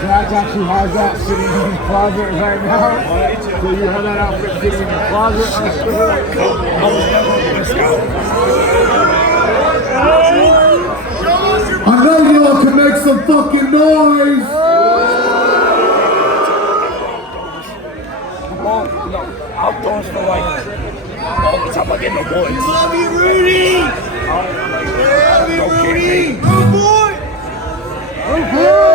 Zach actually has that sitting in his closet right now. So you have that outfit sitting in your closet. I know y'all can make some fucking noise. Outdoors for like all the time, like in the woods. Love you, Rudy! Love you, Rudy! Good boy! Good boy!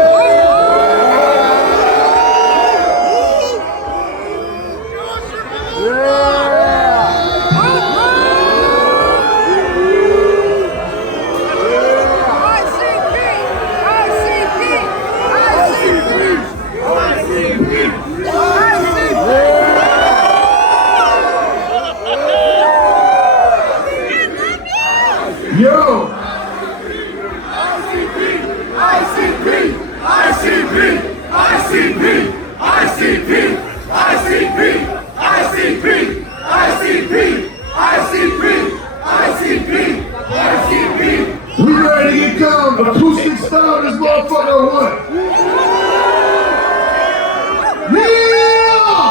Yo! ICP! ICP! ICP! ICP! ICP! ICP! ICP! ICP! ICP! ICP! ICP! We ready to get down acoustic style this motherfucker what? Yeah!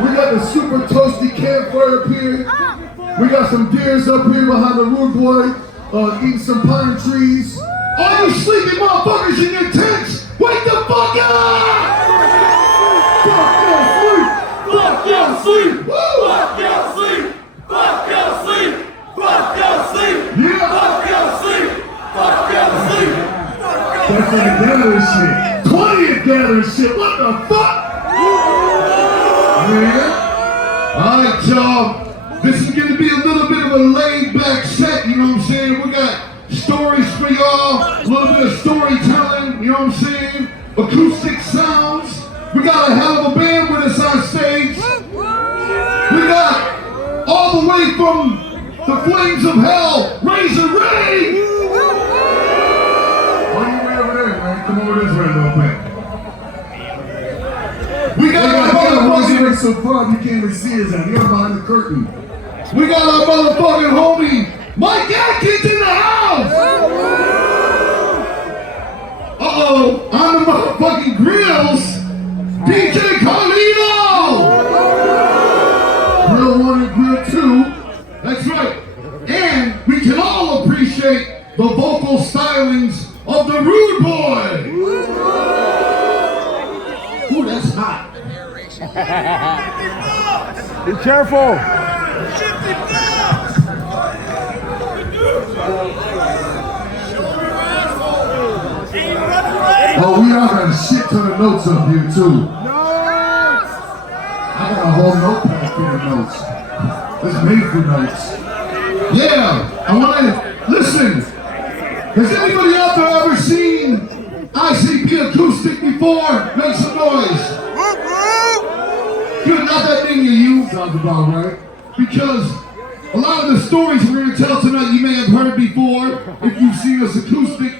We got the super toasty campfire up here. We got some deers up here behind the rude boy, eating some pine trees. All you sleepy motherfuckers in your tents, wake the fuck up! Fuck your sleep! Fuck your sleep! Woo! Fuck your sleep! Fuck your sleep! Fuck your sleep! Yeah! Fuck your sleep! Fuck your sleep! That's like a gathering shit. 20th gathering shit, what the fuck? Man. Alright, y'all. This is going to be a little bit of a laid-back set, you know what I'm saying? We got stories for y'all, a little bit of storytelling, you know what I'm saying? Acoustic sounds. We got a hell of a band with us on stage. We got all the way from the flames of hell, Razor Ray. Why you way over there, man? Come over this way a little bit. We got our motherfucking so far you can't even see us out. You're behind the curtain. We got our motherfucking homie Mike Atkins in the house. Uh-oh, on the motherfucking grills, DJ Carlino. Grill 1 and Grill 2. That's right. And we can all appreciate the vocal stylings of the Rude Boy. Ooh, that's hot. Be careful! Oh, we all got a shit ton of notes up here too. No! I got a whole notepad full of notes. It's made for notes. Yeah, I want to listen. Has anybody out there ever seen ICP Acoustic before? Make some noise. Good, not that thing you sounds about right. Because a lot of the stories we're going to tell tonight you may have heard before if you've seen us acoustic.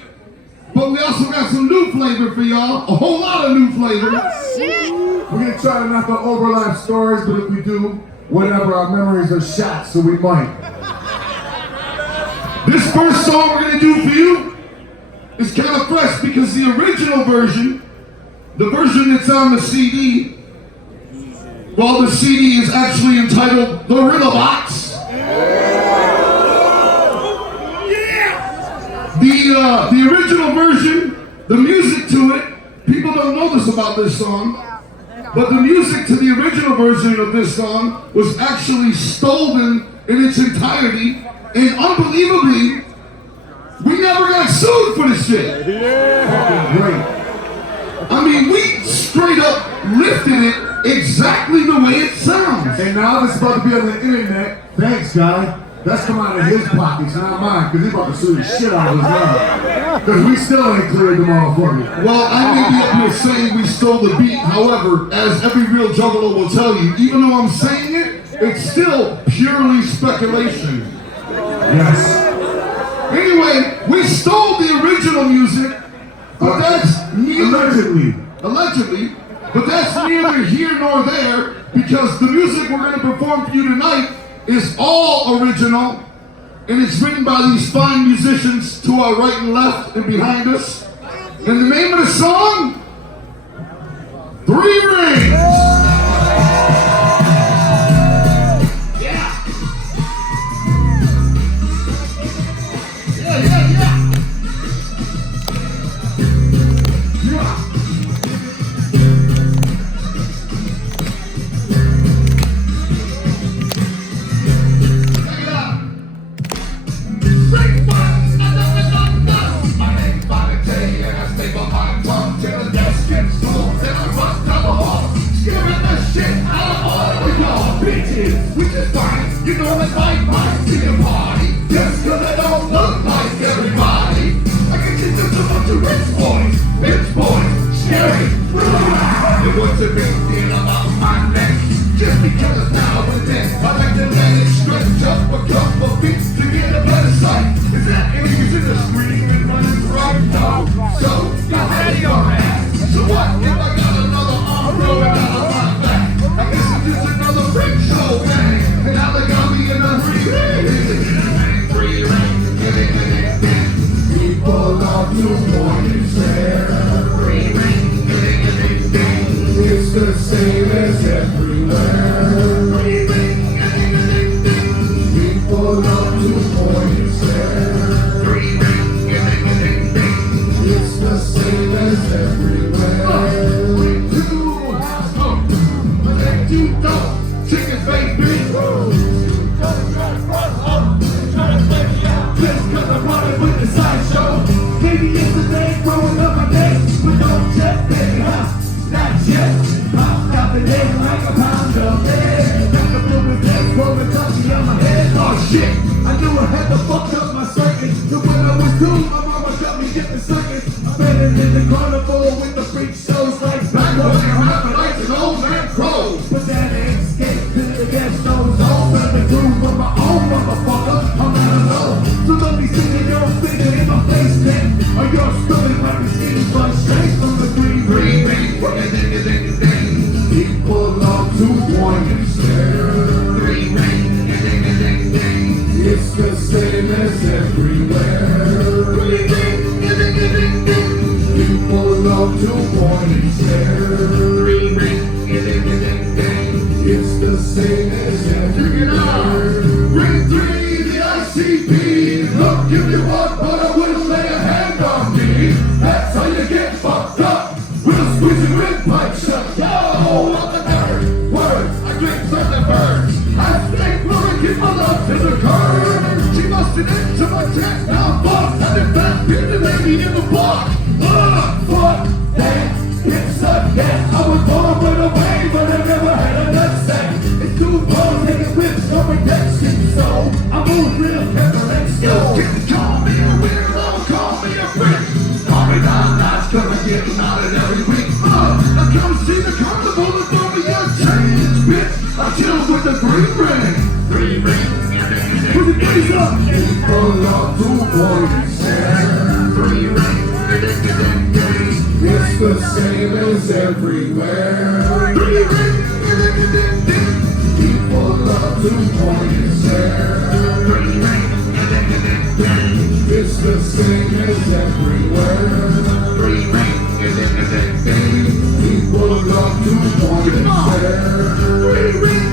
But we also got some new flavor for y'all. A whole lot of new flavor. Oh, shit. We're going to try to not to overlap stories, but if we do, whatever, our memories are shot, so we might. This first song we're going to do for you is kind of fresh because the original version, the version that's on the CD, well, the CD is actually entitled The Riddle Box. The original version, the music to it, people don't know this about this song, but the music to the original version of this song was actually stolen in its entirety, and unbelievably, we never got sued for this shit. Yeah. Great. I mean, we straight up lifted it exactly the way it sounds. And now it's about to be on the internet. Thanks, guy. That's come out of his pockets, not mine, because he's about to sue the shit out of us now. Because we still ain't cleared the motherfucker. Well, I may be up here saying we stole the beat. However, as every real juggler will tell you, even though I'm saying it, it's still purely speculation. Yes. Anyway, we stole the original music, but that's allegedly, but that's neither here nor there, because the music we're going to perform for you tonight is all original, and it's written by these fine musicians to our right and left and behind us. And the name of the song, Three Rings. Yeah. Yeah, yeah, yeah. Yeah. We just find, you know it's like my singing party. Just cause I don't look like everybody. I get you just a bunch of rich boys, scary. It was a big deal about my neck. Just because now and then I like to let it stretch up a couple feet to get a better sight. Is that any use in the screaming when it's right now? So, you're ready or ass. So what if I got another arm rolling out of my back? I guess it's just another freak show thing. And now they got me in a free ring. People love to point and stare. Free ring. It's the same as everywhere. Free ring. People love to point and stare. Free ring. It's the same as everywhere. You don't, chicken baby. Just cause I'm running with the sideshow. Maybe it's the day growing up my days, but don't check, baby, huh? Not yet. Popped out the day like a pound of lead. Got the blue with that rolling touchy on my head. Oh shit, I knew I had to fuck up my circuit. So when I was two, my mama got me get the circuit. I'm better than the carnival with the freak shows like backwards and rapper lights and old man crows. But that ain't escape to the gas shows. All better do for my own motherfucker. I'm not alone. So let me see your finger in my face then. Or your stomach might be seen but straight from the green ring. People love to point and stare. Three ring. It's the same as everywhere. Three ring. People love to point and stare. Three ring. It's the same as everywhere. Ring 3, the ICP. Look, give you what, but I wouldn't lay a hand on me. That's how you get fucked up. We'll squeeze your windpipe shut. Yo, I'm the nerd. Words, I drink something birds. I stay blowing, keep my love to the curve. She must have into my chest, now I'm fucked. And in fact, hit the lady in the park. Fuck that, it's a death. I was born with a way, but I never had a nutsack. It's too long, taking whips on protection, so I move real careful and slow. You can call me a weirdo, call me a freak. Call me down, that's gonna get out of every week. Now come see the carnival and throw me a change, bitch. I chill with the green ring. Green ring. Put the keys up. People love to point and stare. Green ring. It's the same as everywhere. Three ring. People love to point and stare. Three ring. It's the same as everywhere. Three ring. People love to point and stare. Three ring.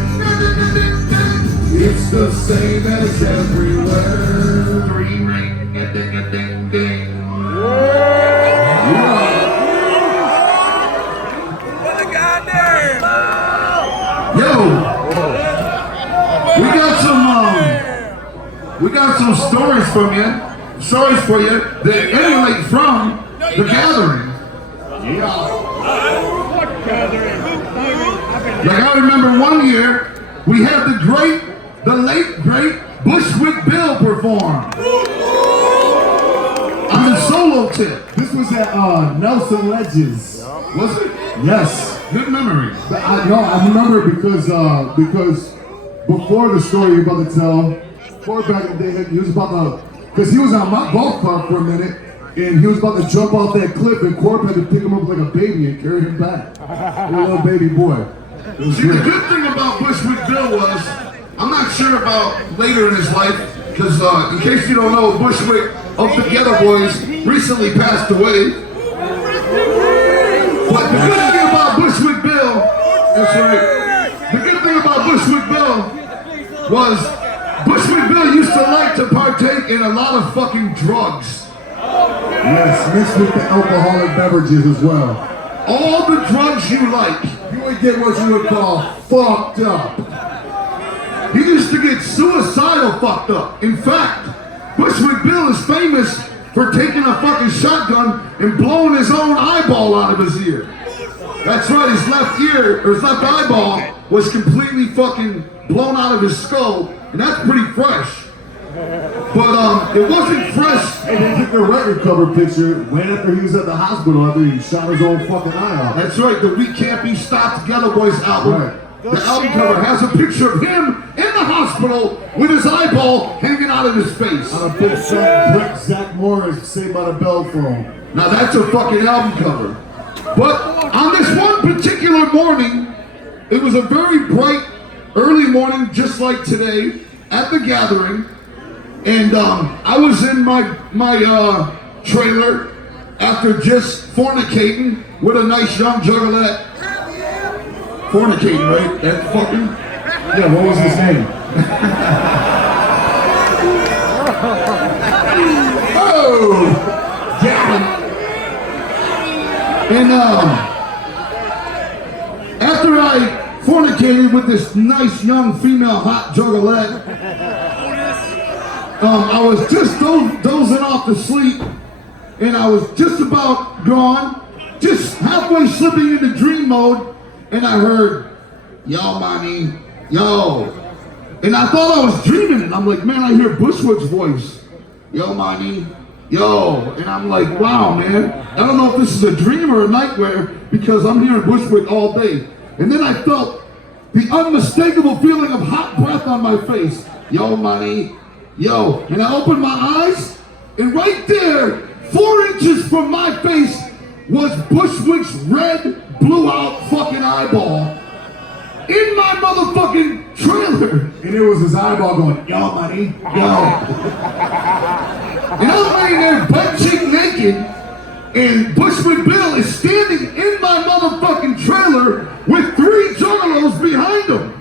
It's the same as everywhere. Three ring. We got some stories for you that emulate from the gathering. Like I remember one year, we had the late great Bushwick Bill perform on the solo tip. This was at Nelson Ledges. Was it? Yes. Good memory. I remember because before the story you're about to tell, before back in the day, he was about to, because he was on my golf cart for a minute, and he was about to jump off that cliff, and Corp had to pick him up like a baby and carry him back. A little baby boy. See, the good thing about Bushwick Bill was, I'm not sure about later in his life, Because in case you don't know, Bushwick of the Ghetto Boys recently passed away. But the good thing about Bushwick Bill, that's right, the good thing about Bushwick Bill was Bushwick Bill used to like to partake in a lot of fucking drugs. Yes, mixed with the alcoholic beverages as well. All the drugs you like. You would get what you would call fucked up. He used to get suicidal fucked up. In fact, Bushwick Bill is famous for taking a fucking shotgun and blowing his own eyeball out of his ear. That's right, his left ear, or his left eyeball was completely fucking blown out of his skull, and that's pretty fresh. But it wasn't fresh. And they took the record cover picture right after he was at the hospital after he shot his own fucking eye out. That's right, the We Can't Be Stopped Ghetto Boys album. Right. The album cover has a picture of him in the hospital with his eyeball hanging out of his face. On a big shot, Brick Zach Morris, Saved by the Bell phone. Now that's a fucking album cover. But on this one particular morning, it was a very bright, early morning, just like today, at the gathering. And I was in my trailer after just fornicating with a nice young juggalette. Fornicating, right? That's fucking. Yeah, what was his name? Oh! Yeah. And after I fornicated with this nice young female hot juggalette, I was just dozing off to sleep, and I was just about gone, just halfway slipping into dream mode, and I heard, yo, mommy, yo. And I thought I was dreaming, and I'm like, man, I hear Bushwick's voice. Yo, mommy, yo. And I'm like, wow, man. I don't know if this is a dream or a nightmare, because I'm hearing Bushwick all day. And then I felt the unmistakable feeling of hot breath on my face. Yo, mommy, yo. And I opened my eyes, and right there, 4 inches from my face, was Bushwick's red, blew out fucking eyeball in my motherfucking trailer. And it was his eyeball going, yo, money, Yo. And I'm laying there butt cheek naked, and Bushwick Bill is standing in my motherfucking trailer with 3 juggalos behind him.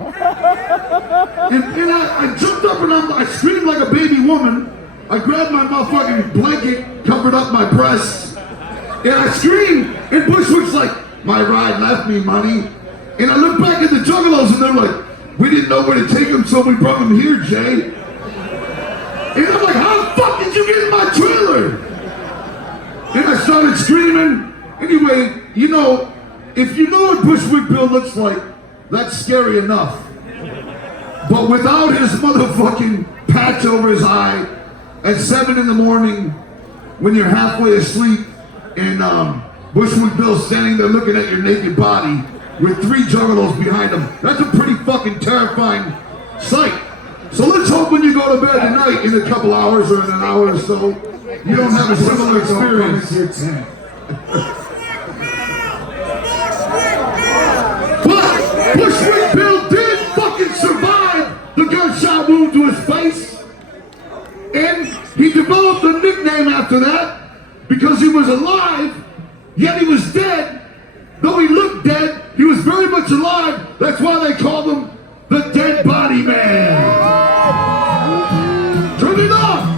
And I jumped up and I screamed like a baby woman. I grabbed my motherfucking blanket, covered up my breasts, and I screamed, and Bushwick's like, my ride left me, money. And I look back at the juggalos and they're like, we didn't know where to take him, so we brought him here, Jay. And I'm like, how the fuck did you get in my trailer? And I started screaming. Anyway, you know, if you know what Bushwick Bill looks like, that's scary enough. But without his motherfucking patch over his eye, at 7 in the morning, when you're halfway asleep, and Bushwick Bill standing there looking at your naked body with 3 juggalos behind him, that's a pretty fucking terrifying sight. So let's hope when you go to bed tonight, in a couple hours or in an hour or so, you don't have a similar experience. But Bushwick Bill did fucking survive the gunshot wound to his face. And he developed a nickname after that because he was alive, yet he was dead. Though he looked dead, he was very much alive. That's why they called him the Dead Body Man. Turn it up!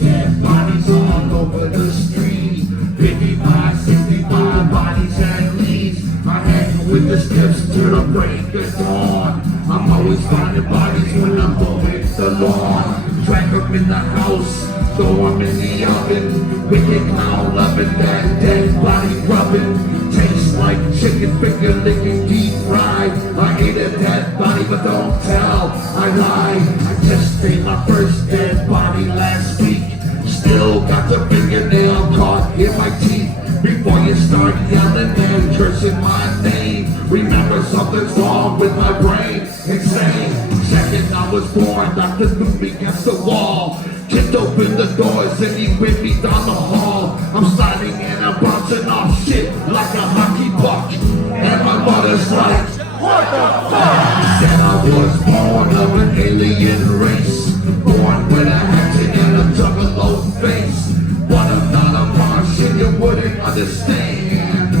Dead bodies all over the street. 55, 65 bodies at least. I hang with the steps to the break of dawn. I'm always finding bodies when I'm mowing the lawn. Track them in the house, throw them in the oven. Wicked clown loving that dead body rubbing. Tastes like chicken finger licking deep fried. I ate a dead body but don't tell, I lied. I just ate my first dead body last week. Still got the fingernail caught in my teeth. Before you start yelling and cursing my name, remember something's wrong with my brain. Insane. Second I was born, Dr. Doom against the wall. Kicked open the doors and he whipped me down the hall. I'm sliding and I'm bouncing off shit like a hockey puck. And my mother's like, what the fuck? Said I was born of an alien race, born with a hatchet and a juggalo face. But I'm not a Martian, you wouldn't understand.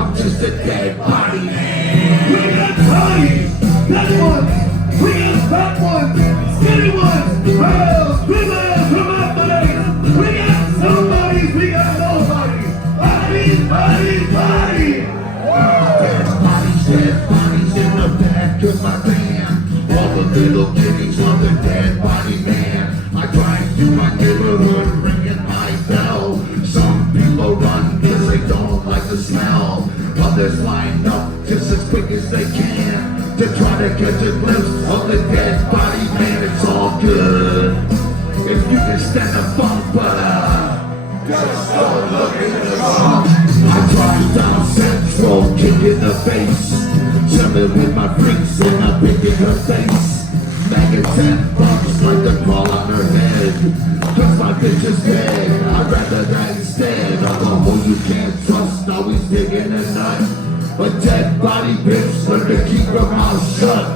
I'm just a dead body man. We got tiny, dead ones. We got fat ones, skinny ones, males, females, hermaphrodites. We got somebodies, we got nobodies. Bodies. Dead bodies in the back of my van. All the little kitties love the dead body man. I drive through my neighborhood ringing my bell. Some people run cause they don't like the smell. Others line up just as quick as they can to try to catch a glimpse of the dead body man. It's all good if you can stand the funk, but just don't look at the sun. I drive down Central, kicking the bass, chilling with my freaks and I'm picking her face. Maggots and bumps like the crawl on her head, cause my bitch is dead. I'd rather that instead of a hoe you can't trust, always digging a nut. A dead body bitch, learn to keep her mouth shut.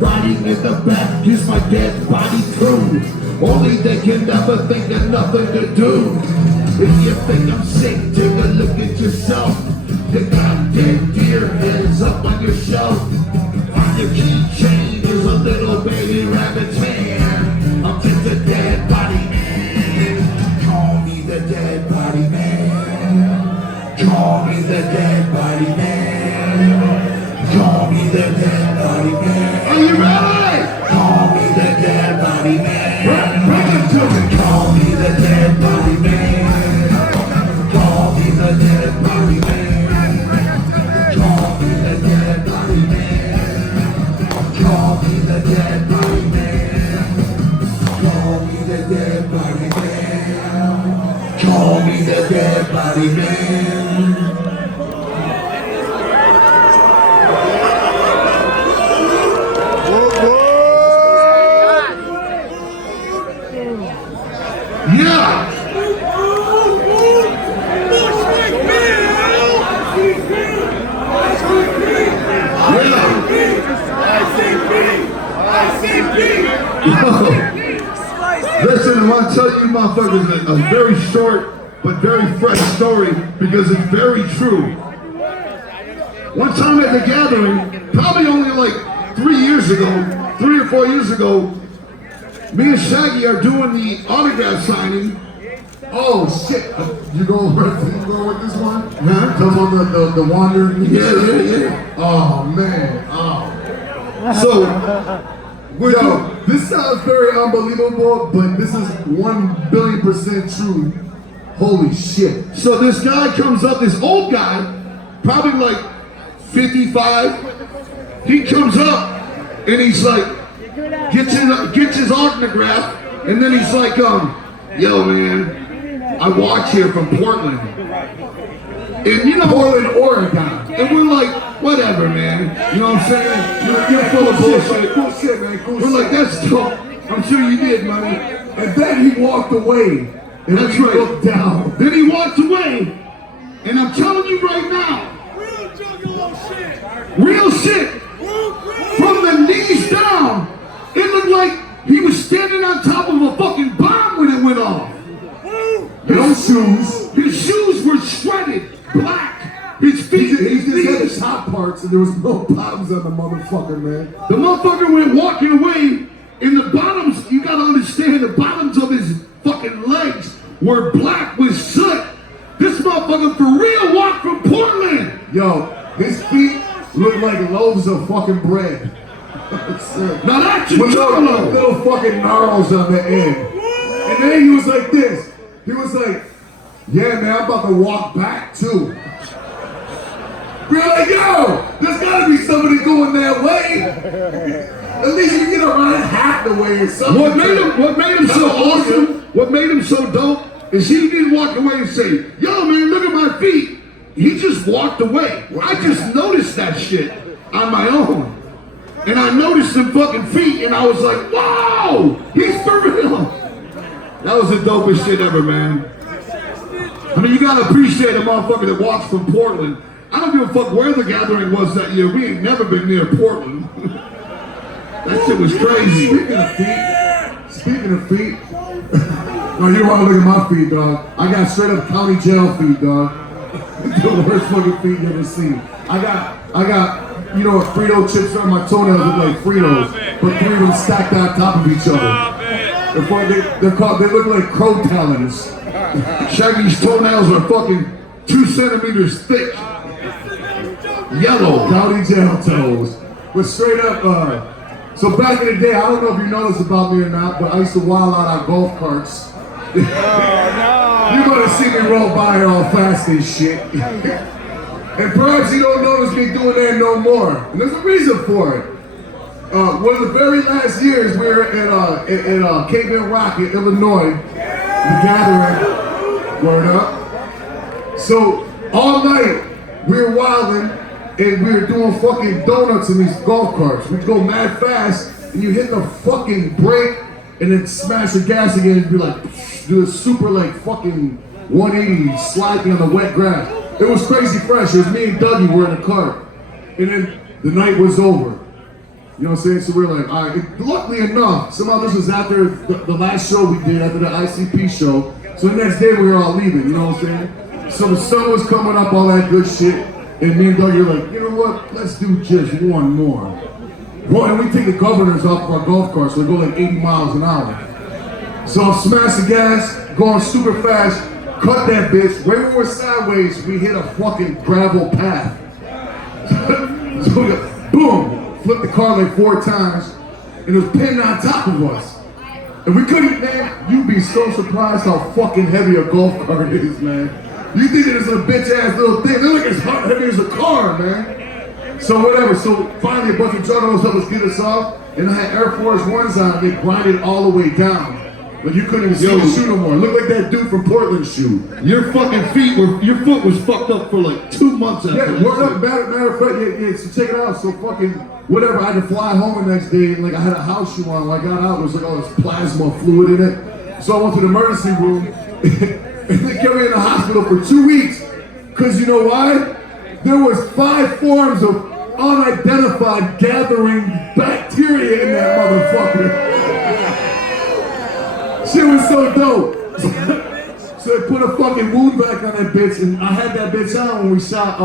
Riding in the back is my dead body crew. Only they can never think of nothing to do. If you think I'm sick, take a look at yourself. You got dead deer heads up on your shelf. On your keychain is a little baby rabbit's hand. I'm just a dead body man. Call me the dead body man. Call me the dead body man. Call me the dead body man. Are you ready? Call me the dead body man. Bring it to me. Call me the dead body man. Call me the dead body man. Call me the dead body man. Call me the dead body man. Call me the dead body man. Call me the dead body man. Yeah! Bushwick Bill! Listen, I want to tell you motherfuckers a very short but very fresh story because it's very true. One time at the gathering, probably only like 3 or 4 years ago, me and Shaggy are doing the autograph signing. Oh shit! You go with this one? Huh? Come on the wandering. Yeah. Oh man. Oh. So, this sounds very unbelievable, but this is 1 billion% true. Holy shit! So this guy comes up, this old guy, probably like 55. He comes up and he's like, gets his autograph, and then he's like, yo man, I walked here from Portland. And you know, Portland, Oregon. And we're like, whatever, man. You know what I'm saying? You're full of bullshit. Cool shit, man. Cool we're like, that's dope. I'm sure you did, money. And then he walked away. And that's right. Looked down. Then he walked away. And I'm telling you right now, Real juggalo shit. real shit. From the knees down, it looked like he was standing on top of a fucking bomb when it went off. His shoes were shredded black. His feet, he just had the top parts and there was no bottoms on the motherfucker, man. The motherfucker went walking away and the bottoms, you gotta understand, the bottoms of his fucking legs were black with soot. This motherfucker for real walked from Portland. Yo, his feet look like loaves of fucking bread. Now that's a little fucking gnarls on the end. And then he was like this. He was like, yeah, man, I'm about to walk back too. We're like, yo, there's gotta be somebody going that way. At least you get around half the way or something. What made him so awesome, what made him so dope, is he didn't walk away and say, yo, man, look at my feet. He just walked away. I just noticed that shit on my own. and I noticed some fucking feet, and I was like, wow, he's for real. That was the dopest shit ever, man. I mean, you gotta appreciate a motherfucker that walks from Portland. I don't give a fuck where the gathering was that year. We ain't never been near Portland. That shit was crazy. Speaking of feet, no, you want to look at my feet, dog. I got straight up county jail feet, dog. The worst fucking feet you ever seen. I got, you know, Frito chips on my toenails look like Fritos, but 3 of them stacked on top of each other. They look like crow talons. Shaggy's toenails are fucking 2 centimeters thick. Yellow. County jail toes. But straight up, so back in the day, I don't know if you know this about me or not, but I used to wild out on golf carts. You gotta see me roll by here all fast and shit. And perhaps you don't notice me doing that no more. And there's a reason for it. One of the very last years, we were at Cape Bend Rocket, Illinois, the gathering, word up. So all night, we were wilding, and we were doing fucking donuts in these golf carts. We'd go mad fast, and you hit the fucking brake, and then smash the gas again, and be like, do a super like fucking 180 sliding on the wet grass. It was crazy fresh. It was me and Dougie were in a cart. And then the night was over. You know what I'm saying? So we're like, all right. Luckily enough, somehow this was after the last show we did, after the ICP show. So the next day we were all leaving, you know what I'm saying? So the sun was coming up, all that good shit. And me and Dougie were like, you know what? Let's do just one more. And we take the governors off of our golf carts, so they go like 80 miles an hour. So I smash the gas, going super fast, cut that bitch. Right when we're sideways, we hit a fucking gravel path. So we go, boom, flipped the car like 4 times, and it was pinned on top of us. And we couldn't, man, you'd be so surprised how fucking heavy a golf cart is, man. You think it is a bitch ass little thing, they're like as heavy as a car, man. So whatever, so finally a bunch of juggalos helped us get us off, and I had Air Force Ones on, and they grinded all the way down. Like you couldn't even see the shoe no more. Looked like that dude from Portland shoe. Your fucking your foot was fucked up for like 2 months after that. Yeah, word up, matter of fact, yeah, so check it out. So fucking, whatever, I had to fly home the next day, and like I had a house shoe on. When I got out, there was like all this plasma fluid in it. So I went to the emergency room, and they kept me in the hospital for 2 weeks. Cause you know why? There was 5 forms of unidentified gathering bacteria in that motherfucker. Shit was so dope. So they put a fucking wound back on that bitch, and I had that bitch on when we shot,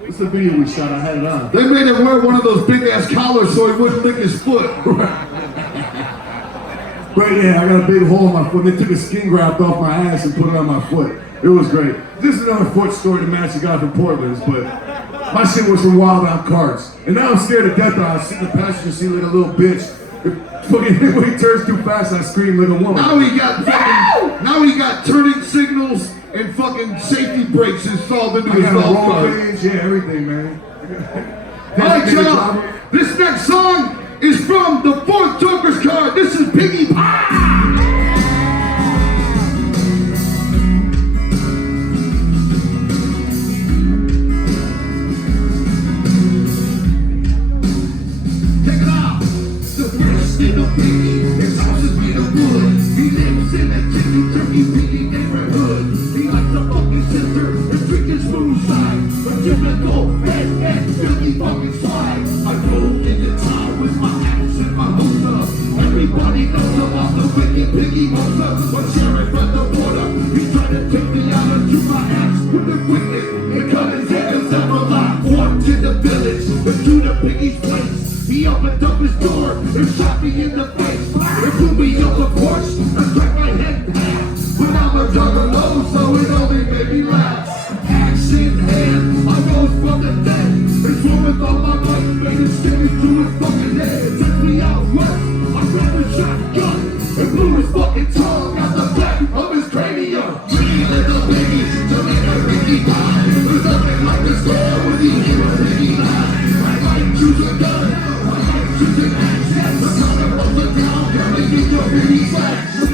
what's the video we shot? I had it on. They made him wear one of those big ass collars so he wouldn't lick his foot. Right, yeah, I got a big hole in my foot. They took a skin graft off my ass and put it on my foot. It was great. This is another foot story to match the guy from Portland, but my shit was from wild on carts. And now I'm scared to death. I sit in the passenger seat like a little bitch. Fucking when he turns too fast, I scream like a woman. Now he got turning signals and fucking safety brakes installed into his golf cart. Yeah, everything, man. Alright, y'all. This next song is from the 4th Joker's card. This is Piggy Pie. In a piggy, his house is made of wood. He lives in a turkey piggy neighborhood. He likes a fucking sister and drink his moonshine. A typical redhead filthy fucking swine. I rode in the town with my axe and my holster. Everybody knows about the wicked piggy monster. But sheriff at the border, he tried to take me out and shoot my axe with the quickness. And cut his head and several lives. Walked to the village and to the piggy's place. He opened up his door and shot me in the face. He threw me off the porch and cracked my head in half. But I'm a juggalo, so it only made me laugh. Axe in hand, I rose from the dead. And swore with all my might, made it stick me to his fucking head. Took me out west, I grabbed a shotgun and blew his fucking tongue out the back of his cranium. Pretty little baby, to make a Ricky pie. There's nothing like the square when you hear a Ricky lie. I might choose a gun. Choosing access, the color of the ground, coming in your pretty flash. 3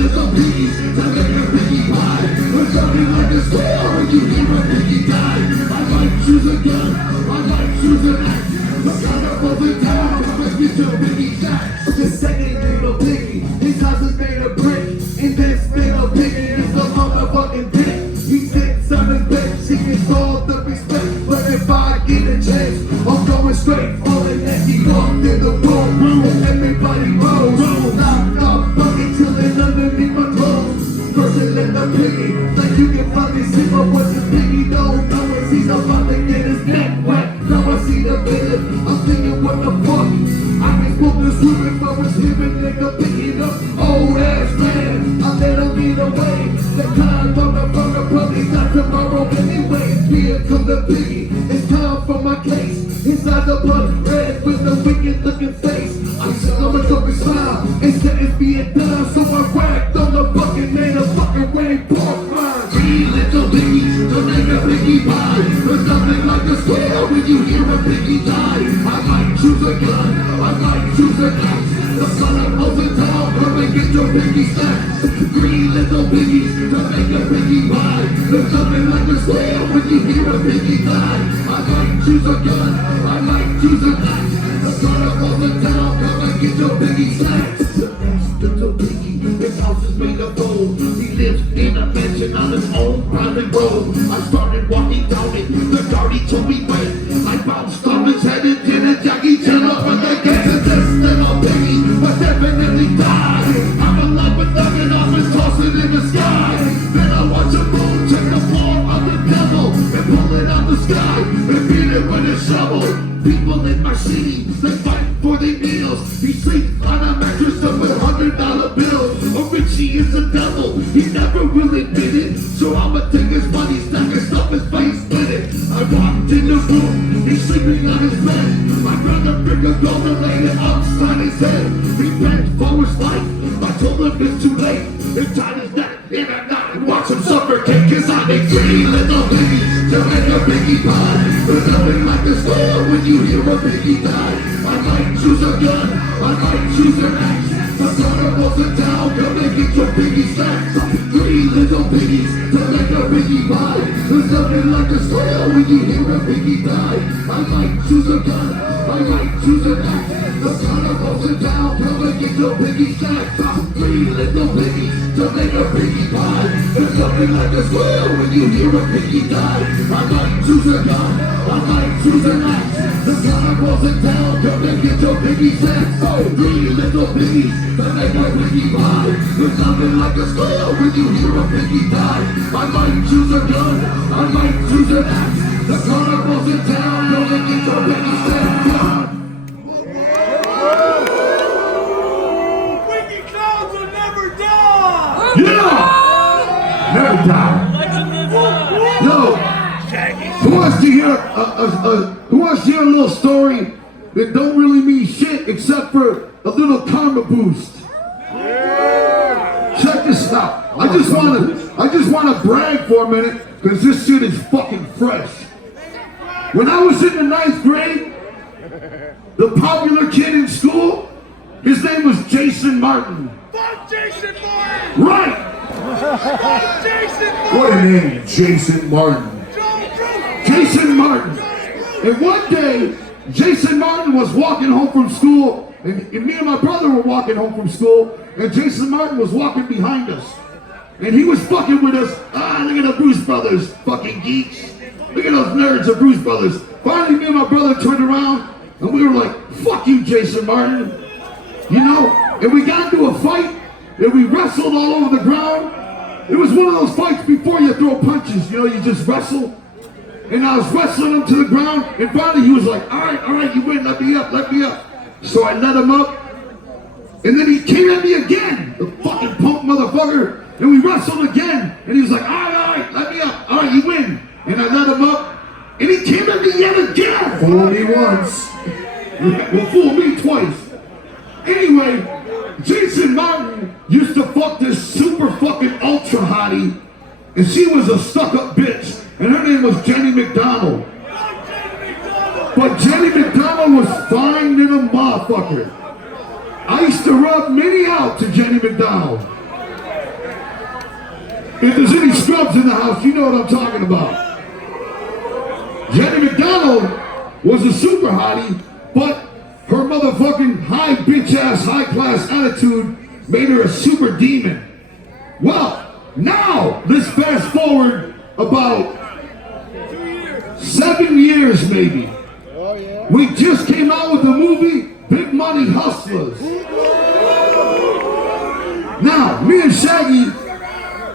little piggies to make a piggy pie. There's something like a square when you hear a piggy die. I might choose a gun, I might choose an axe. The carnival's in town, come and get your biggie shot. The second little piggy, his house is made of brick. And this little piggy is a motherfucking dick. He sits on his bench, he gets all the respect. But if I get a chance, I'm going straight for the neck. He walked in the room, and everybody rolls. Knocked off, fucking chillin' underneath my clothes. Person in the piggy, like you can fucking see, but what the piggy don't know is he's about to get his neck wet. Now I see the villain, I'm thinking what the fuck. I can smoke the swoop if I was him and nigga picking up old ass man. I let him get away. The time motherfucker probably not tomorrow anyway. Here come the piggy, it's time for my case. His eyes are blood red with a wicked looking face. I said I'm a joking smile instead of being done. So I whacked on the fucking man a fucking rain pork line. Three little piggies to make a piggy pie. There's nothing like a squeal when you hear a piggy die. I might choose a gun, I might choose a knife. The son of Moses town, come and get your piggy snacks. Three little piggies to make a piggy pie. There's nothing like a squeal when you hear a piggy die. I might choose a gun, I might choose a knife. The son of Moses town, come and get your piggy snacks. Little piggy, his house is made of gold. He lives in a mansion on his own private road. I started walking down it, the guardie told me when. I bounced off his head and did a Jackie Chan up and I guess it's this little piggy, but definitely died. I'm alive with nothing off and toss it in the sky. Then I watch a moon check the floor of the devil and pull it out the sky and beat it with a shovel. People in my city, they fight for their meals. He sleeps on a mattress up with $100 bills. A Richie is a devil, he never will admit it. So I'ma take his money, stack and stuff his face in it. I walked in the room, he's sleeping on his bed. My brother picked a gold and laid it upside his head. He begged for his life, I told him it's too late. And tied his neck in a knot and watch him suffocate. Cause I make three little piggies to make a piggy pie. There's nothing like a squeal when you hear a piggy die. I might choose a gun, I might choose an axe. The carnival's in town, come and get your piggy snacks. Three little piggies to make a piggy pie. There's nothing like a squeal when you hear a piggy die. I might choose a gun, I might choose an axe. The carnival's in town, come and get your piggy snacks. Three little piggies to make a piggy pie. There's nothing like a squeal when you hear a piggy die. I might choose a gun, I might choose an axe. The carnival's in town, come and get your piggy snacks. Three little piggies to make a piggy pie. There's nothing like a squeal when you hear a piggy die. I might choose a gun, I might choose an axe. The carnival's in town, come and get your piggy snacks. Wicked clowns will never die! Yeah! Never die. Yo, who wants to hear who wants to hear a little story that don't really mean shit except for a little karma boost? Check this out. I just wanna brag for a minute because this shit is fucking fresh. When I was in the 9th grade, the popular kid in school, his name was Jason Martin. Fuck Jason Martin! Right! Fuck Jason Martin! What a name, Jason Martin. Jason Martin. And one day, Jason Martin was walking home from school, and me and my brother were walking home from school, and Jason Martin was walking behind us. And he was fucking with us. Look at the Bruce Brothers, fucking geeks. Look at those nerds of Bruce Brothers. Finally, me and my brother turned around, and we were like, fuck you, Jason Martin. You know? And we got into a fight, and we wrestled all over the ground. It was one of those fights before you throw punches, you know, you just wrestle. And I was wrestling him to the ground, and finally he was like, all right, you win, let me up. So I let him up, and then he came at me again, the fucking punk motherfucker, and we wrestled again, and he was like, all right, let me up, all right, you win. And I let him up, and he came at me yet again. Fool me once. Well, fool me twice. Anyway, Jason Martin used to fuck this super fucking ultra hottie, and she was a stuck-up bitch. And her name was Jenny McDonald. But Jenny McDonald was fine than a motherfucker. I used to rub Minnie out to Jenny McDonald. If there's any scrubs in the house, you know what I'm talking about. Jenny McDonald was a super hottie, but her motherfucking high bitch ass, high class attitude made her a super demon. Well, now let's fast forward about 7 years maybe. We just came out with the movie Big Money Hustlers. Now, me and Shaggy,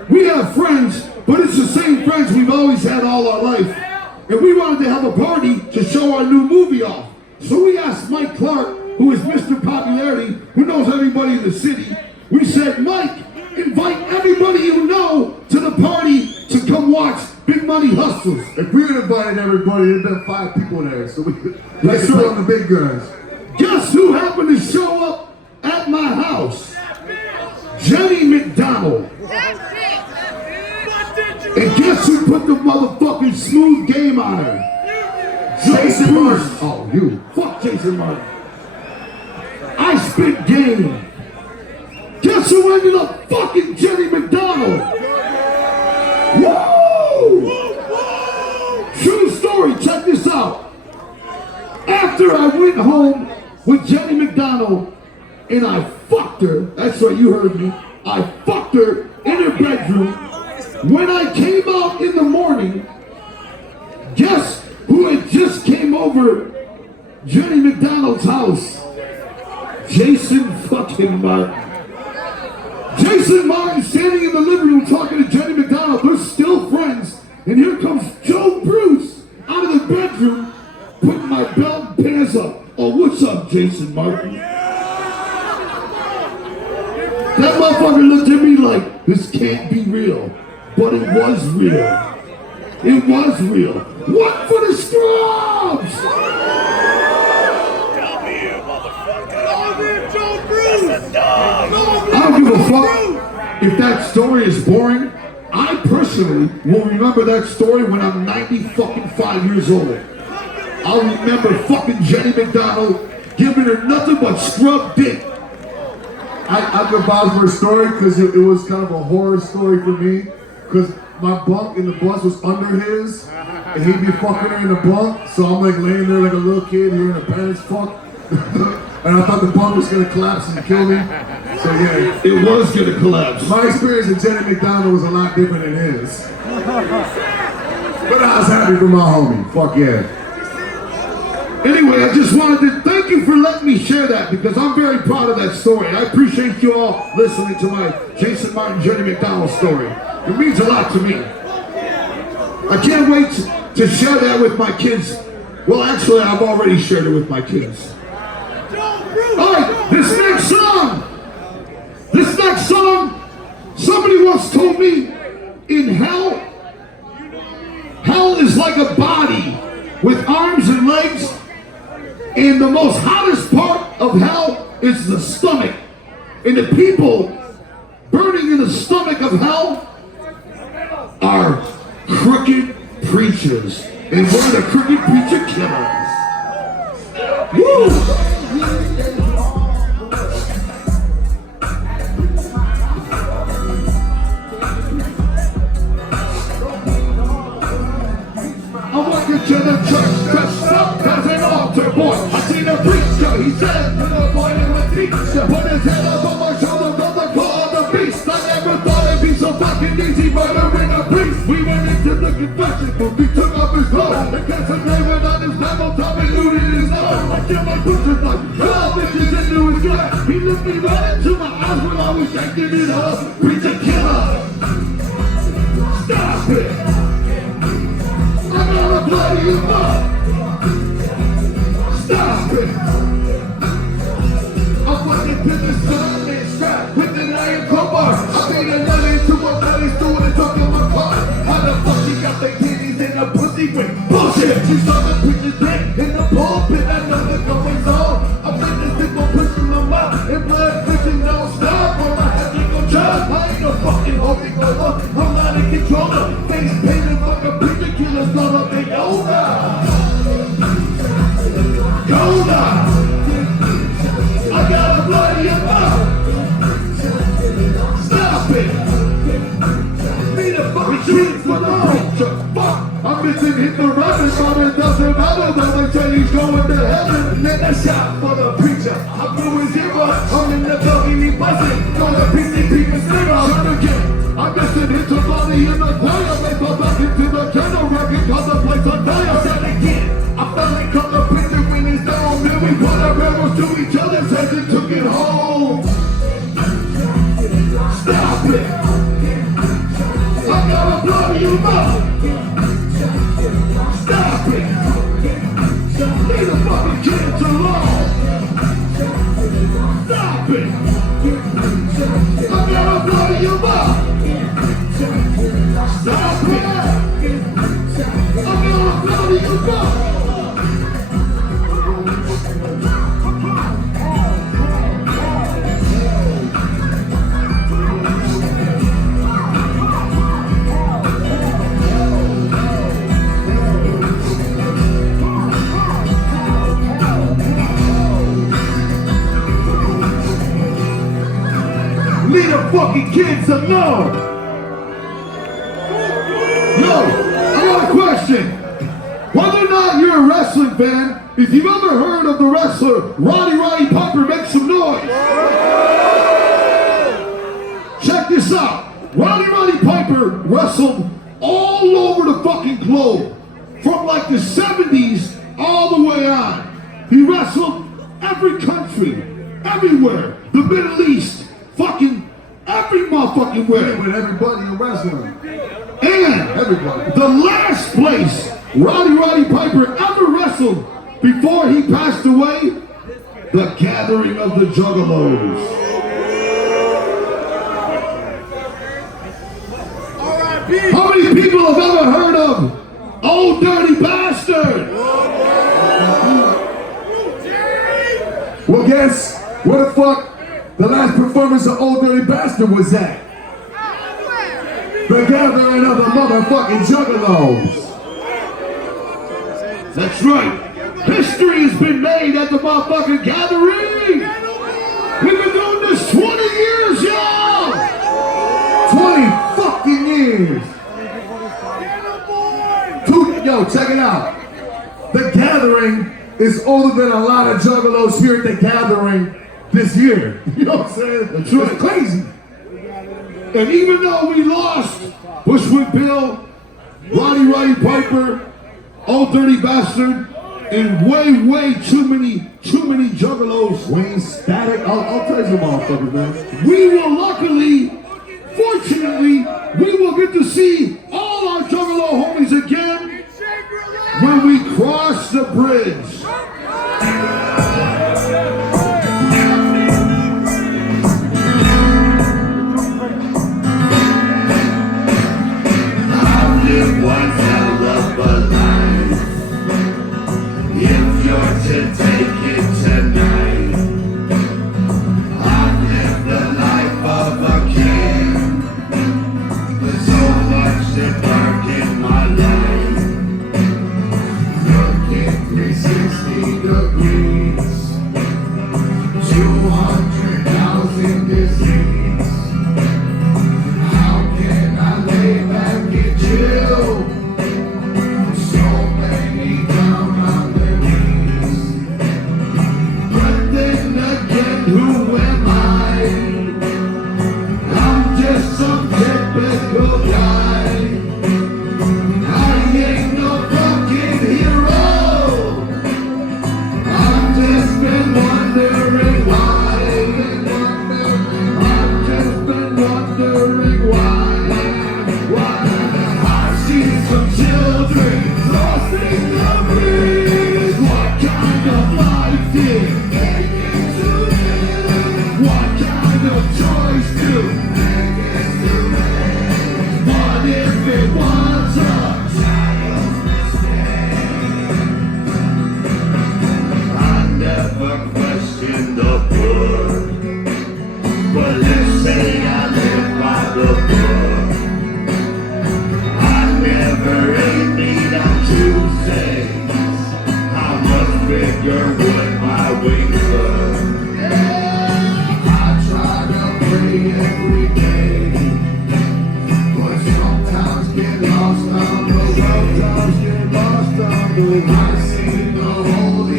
we have friends, but it's the same friends we've always had all our life. And we wanted to have a party to show our new movie off. So we asked Mike Clark, who is Mr. Popularity, who knows everybody in the city. We said, Mike, invite everybody you know to the party to come watch Big Money Hustlers. If we had invited everybody, there'd been 5 people there, so let's throw on the big guns. Guess who happened to show up at my house? Jenny McDonald. And guess who put the motherfucking smooth game on her? Jason Martin. Oh, you. Fuck Jason Martin. I spit game. Guess who ended up fucking Jenny McDonald? Woo! True story, check this out. After I went home with Jenny McDonald and I fucked her, that's right, you heard me, I fucked her in her bedroom. When I came out in the morning, guess who had just came over Jenny McDonald's house? Jason fucking Martin. Jason Martin standing in the living room talking to Jenny McDonald. They're still friends. And here comes Joe Bruce out of the bedroom putting my belt and pants up. Oh, what's up, Jason Martin? That motherfucker looked at me like, this can't be real. But it was real. It was real. What for the Strums? I don't give a fuck if that story is boring. I personally will remember that story when I'm 95 years old. I'll remember fucking Jenny McDonald giving her nothing but scrub dick. I could vouch for a story because it was kind of a horror story for me. Because my bunk in the bus was under his, and he'd be fucking her in the bunk. So I'm like laying there like a little kid hearing her parents fuck. And I thought the bunk was gonna collapse and kill me. So yeah. It was gonna collapse. My experience with Jenny McDonald was a lot different than his. But I was happy for my homie. Fuck yeah. Anyway, I just wanted to thank you for letting me share that because I'm very proud of that story. I appreciate you all listening to my Jason Martin, Jenny McDonald story. It means a lot to me. I can't wait to share that with my kids. Well, actually, I've already shared it with my kids. All right, this next song, somebody once told me, in hell is like a body with arms and legs, and the most hottest part of hell is the stomach. And the people burning in the stomach of hell are crooked preachers. And we're the crooked preacher killers. Woo! I walk into the church dressed up as an altar boy. I seen a preacher, he said, little boy in my teacher. Put his head up on my shoulder, brother, call the beast. I never thought it'd be so fucking easy murdering a priest. We went into the confession booth, he took off his clothes. The cast of neighbor on his Bible, Tommy looted his nose. I killed my butcher's like 12 inches into his gut. He looked me right into my eyes when I was shaking it up. Preacher killer, stop it. I gotta bloody you up. Stop it. I'm walking to the sun and strapped with an iron crowbar. I made a nut into what body's doing and talking my car. How the fuck she got the titties in the pussy with bullshit? She saw the preacher's dick in the pulpit. I know the going's on. I'm in this dick on pushing my mouth and blood pushing don't stop. On my head like a job. I ain't no fucking holy roller. I'm not a controller. Face painted like a preacher killer's gonna be Yoda. Yoda. I gotta bloody him up. Stop it. Be the fucking truth for the preacher. Fuck. I'm missing hit the rapping, but it doesn't matter. Though they say he's going to heaven, and then a shot for the preacher. I blew his ear, but I'm in the building, he buzzing. Going to PCP and sing out again. I guess it hit your body in the choir. They go back into the kennel record, cause the place on fire. I said again, I finally cut the picture when it's down. Then we put our barrels to each other's heads and took it home. Stop it! I gotta blow you up! Stop it! Leave the fucking kids alone! Stop it! I gotta blow you up! Stop it! I gotta blow you up! Leave the fucking kids alone! Yo, I got a question. Whether or not you're a wrestling fan, if you've ever heard of the wrestler Roddy Piper, make some noise. Check this out. Roddy Piper wrestled all over the fucking globe. From like the 70s all the way on. He wrestled every country, everywhere. The Middle East, fucking every motherfucking where. With everybody in wrestling. And Everybody. the last place Roddy Piper ever wrestled before he passed away, the Gathering of the Juggalos. How many people have ever heard of Old Dirty Bastard? Well, guess where the fuck the last performance of Old Dirty Bastard was at? The Gathering of the motherfucking Juggalos. That's right. History has been made at the motherfucking Gathering. We've been doing this 20 years, y'all. 20 fucking years. Yo, check it out. The Gathering is older than a lot of Juggalos here at the Gathering this year. You know what I'm saying? That's right. It's crazy. And even though we lost Bushwick Bill, Roddy Piper, Old Dirty Bastard, and way too many Juggalos, Wayne Static, I'll tell you some motherfuckers, man. we will fortunately, we will get to see all our Juggalo homies again when we cross the bridge. One hell of a life. If you're to take it tonight, I've lived the life of a king. There's so much that dark in my life. Looking 360 degrees, 200,000 disease. How can I lay back and chill? So many down on their knees. But then again, who am I? I'm just some typical guy. I ain't no fucking hero. I've just been wondering why. I've just been wondering why. I've seen some children lost in the breeze. What kind of life did they get to live? What kind of choice do they get to make? What if it was a child's mistake? I never questioned the book, but let's say I live by the book. I never ate meat on Tuesdays. I must figure what my wings were. I try to pray every day, but sometimes get lost on the road. I sing the holy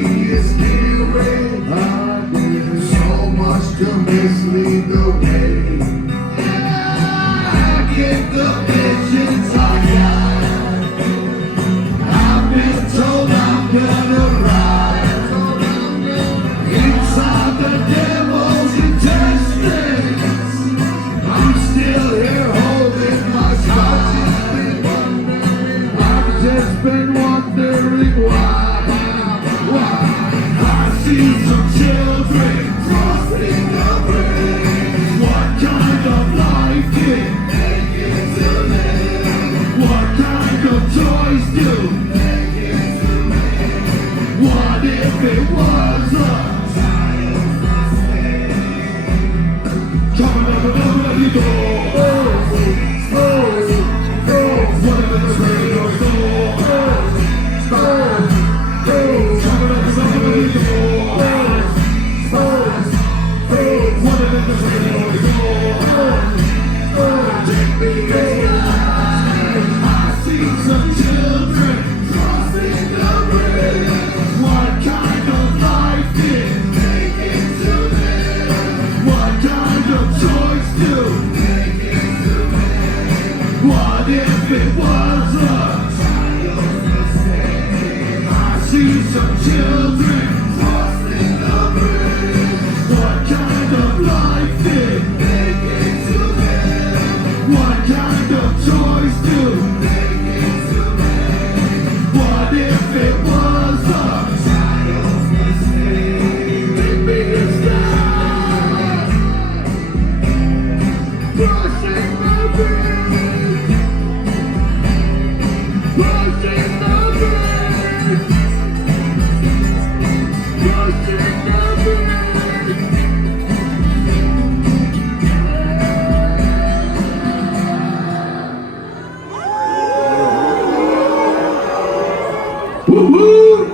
Woo-hoo!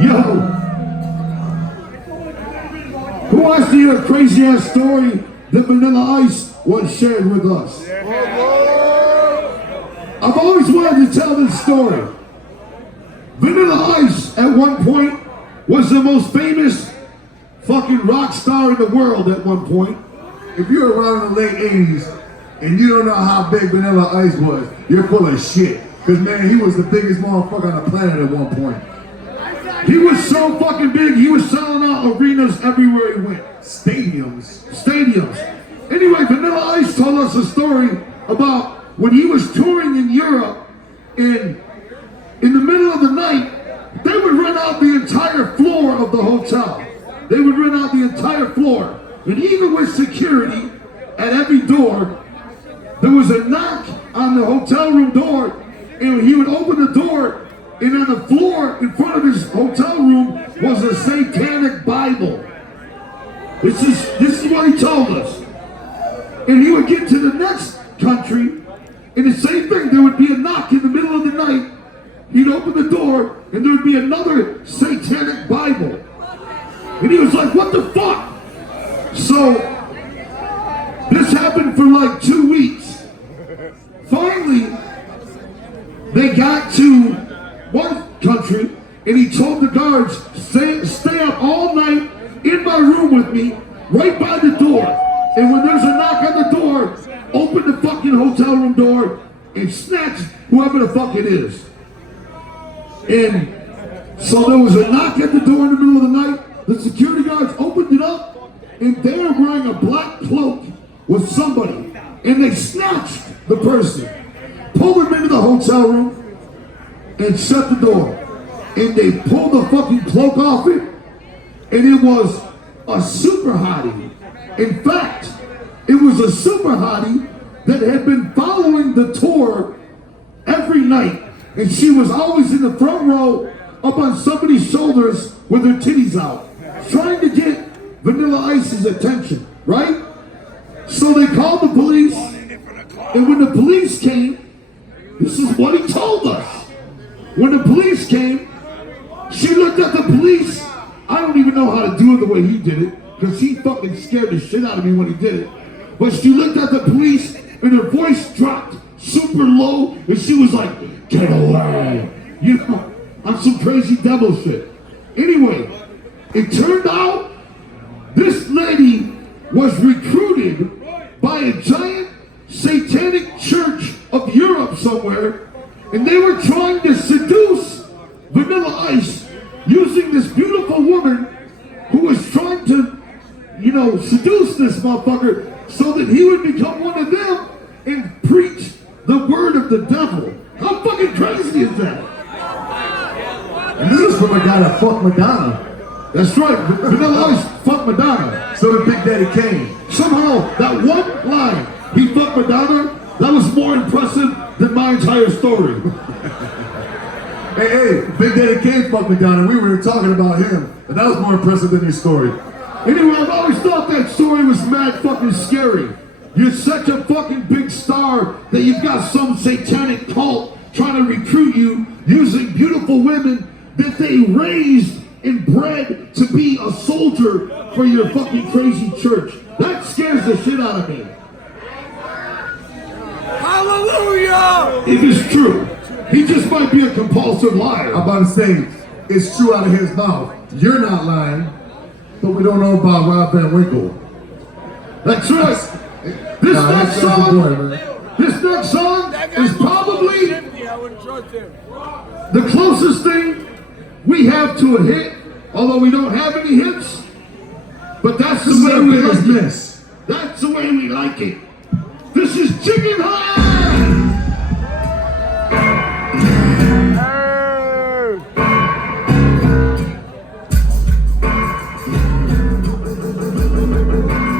Yo! Who wants to hear a crazy ass story that Vanilla Ice once shared with us? I've always wanted to tell this story. Vanilla Ice at one point was the most famous fucking rock star in the world at one point. If you're around in the late 80s and you don't know how big Vanilla Ice was, you're full of shit. Cause man, he was the biggest motherfucker on the planet at one point. He was so fucking big, he was selling out arenas everywhere he went. Stadiums. Anyway, Vanilla Ice told us a story about when he was touring in Europe, in the middle of the night, they would rent out the entire floor of the hotel. They would rent out the entire floor. And even with security at every door, there was a knock on the hotel room door, and he would open the door, and on the floor in front of his hotel room was a satanic Bible. This is what he told us. And he would get to the next country, and the same thing, there would be a knock in the middle of the night. He'd open the door, and there would be another satanic Bible. And he was like, what the fuck? So, this happened for like 2 weeks. Finally, they got to one country, and he told the guards, stay up all night in my room with me, right by the door. And when there's a knock on the door, open the fucking hotel room door and snatch whoever the fuck it is. And so there was a knock at the door in the middle of the night. The security guards opened it up, and they were wearing a black cloak with somebody. And they snatched the person, pulled him into the hotel room, and shut the door. And they pulled the fucking cloak off it, and it was a super hottie. In fact, it was a super hottie that had been following the tour every night. And she was always in the front row up on somebody's shoulders with her titties out, trying to get Vanilla Ice's attention, right? So they called the police, and when the police came, this is what he told us. When the police came, she looked at the police. I don't even know how to do it the way he did it, because he fucking scared the shit out of me when he did it. But she looked at the police, and her voice dropped super low, and she was like, get away, you know, on some crazy devil shit. Anyway, it turned out this lady was recruited by a giant satanic church of Europe somewhere, and they were trying to seduce Vanilla Ice using this beautiful woman who was trying to, you know, seduce this motherfucker so that he would become one of them and preach the word of the devil. How fucking crazy is that? And this is from a guy that fucked Madonna. That's right, Vanilla Ice fucked Madonna. So did Big Daddy Kane. Somehow, that one line, he fucked Madonna, that was more impressive than my entire story. Hey, Big Daddy Kane fucked Madonna. We were talking about him, and that was more impressive than your story. Anyway, I've always thought that story was mad fucking scary. You're such a fucking big star that you've got some satanic cult trying to recruit you using beautiful women that they raised and bred to be a soldier for your fucking crazy church. That scares the shit out of me. Hallelujah! If it's true, he just might be a compulsive liar. I'm about to say, it's true out of his mouth. You're not lying, but we don't know about Rob Van Winkle. That's right. This next song is probably the closest thing we have to a hit, although we don't have any hits. But that's the way we like it. That's the way we like it. This is Chicken High!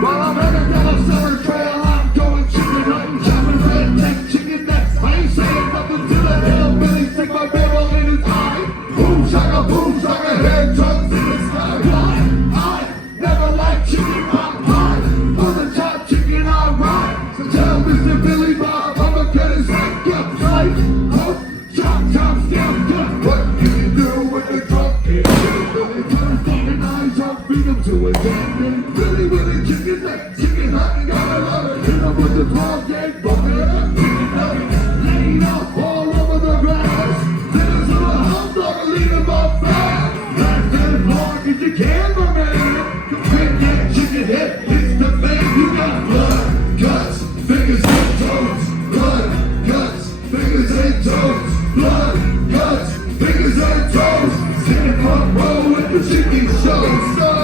Well, I'm Willy, Willy, chicken neck, chicken hot, gotta love it. Hit up with the 12 gauge, bucket up, chicken nugget. Laying out all over the grass. Dinner to the hot dog, leaning about fast. Last as long as you can, my man. With that chicken head, it's the man. You got blood, guts, fingers and toes. Blood, guts, fingers and toes. Blood, guts, fingers and toes. Sitting front row with the chicken show.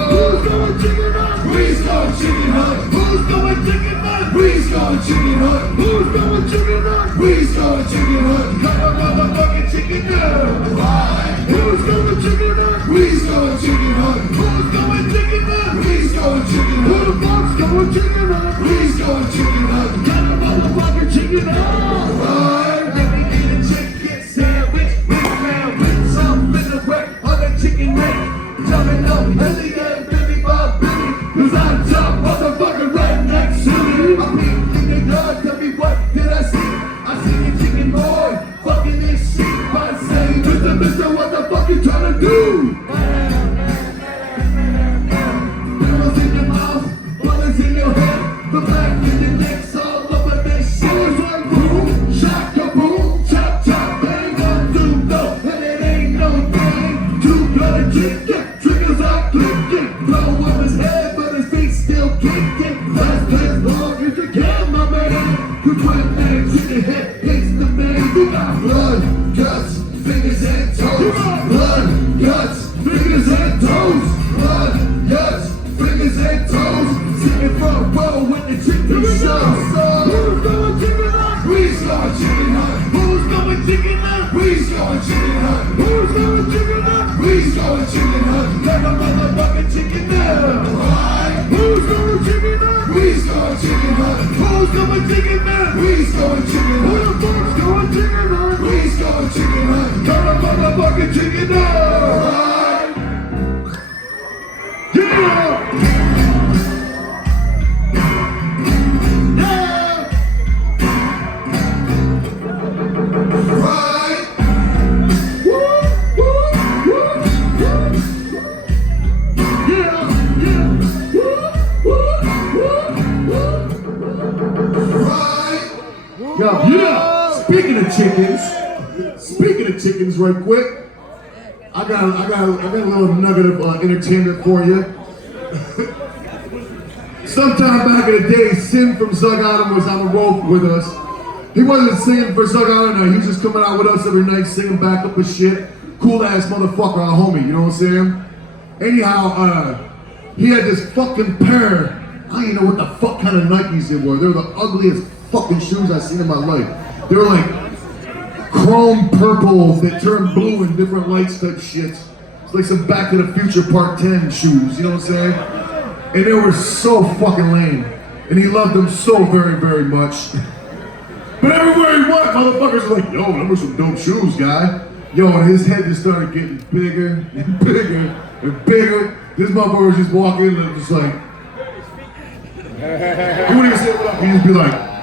Who's going chicken hunt? We's going chicken hunt. Who's going chicken hunt? We's going chicken hunt. Who's going chicken hunt? We's going chicken hunt. Come on, motherfucking chicken now. Why? Who's going chicken hunt? We's going chicken hunt. Who's going chicken hunt? We's going chicken hunt. Who the fuck's going chicken hunt? We's going chicken hunt. Got a motherfucking chicken hunt. Why? Let me eat a chicken sandwich. With some in the wreck on the chicken neck. Jumping up, Billy and Billy Bob Billy. Cause I'm top motherfucker right next to me. I'm in the yard, tell me what did I see? I see a chicken boy, fucking this shit. I say, Mr. what the fuck you trying to do? Pillows in your mouth, bullets in your head. The back in your neck's all over this shit. It's like boom, shaka boom, chop chop, bang, 1, 2, go. And it ain't no thing. 2 bloody chicken, triggers are clicking. Blow up his head, but his feet still kicking. Last as long as you can, my man. You twin man, chicken head, hates the man. You got blood, guts, fingers and toes. Blood, guts, fingers and toes. Blood, guts, fingers and toes. Sitting front row with the chicken show. Who's going chicken hunt? We's going chicken hunt. Who's going chicken hunt? We's going chicken hunt. Who's going chicken hunt? We's going chicken hunt. Got a motherfucking chicken now. Why? Who's going chicken hunt? We's going chicken hunt. Who's going chicken hunt? We's going chicken hunt. Who the fuck's going chicken hunt? We's going chicken hunt. Got a motherfucking chicken now. Why? Yeah! Yeah. Speaking of chickens, right quick, I got a little nugget of entertainment for you. Sometime back in the day, Sim from Zug Island was on the road with us. He wasn't singing for Zug Island, no, he was just coming out with us every night, singing back up his shit. Cool ass motherfucker, our homie, you know what I'm saying? Anyhow, he had this fucking pair. I don't even know what the fuck kind of Nikes they were. They were the ugliest fucking shoes I've seen in my life. They were like chrome purple that turned blue in different lights type shit. It's like some Back to the Future Part 10 shoes, you know what I'm saying? And they were so fucking lame. And he loved them so very, very much. But everywhere he went, motherfuckers were like, yo, them were some dope shoes, guy. Yo, and his head just started getting bigger and bigger and bigger. This motherfucker was just walking and just like, he wouldn't even say what up, he'd just be like.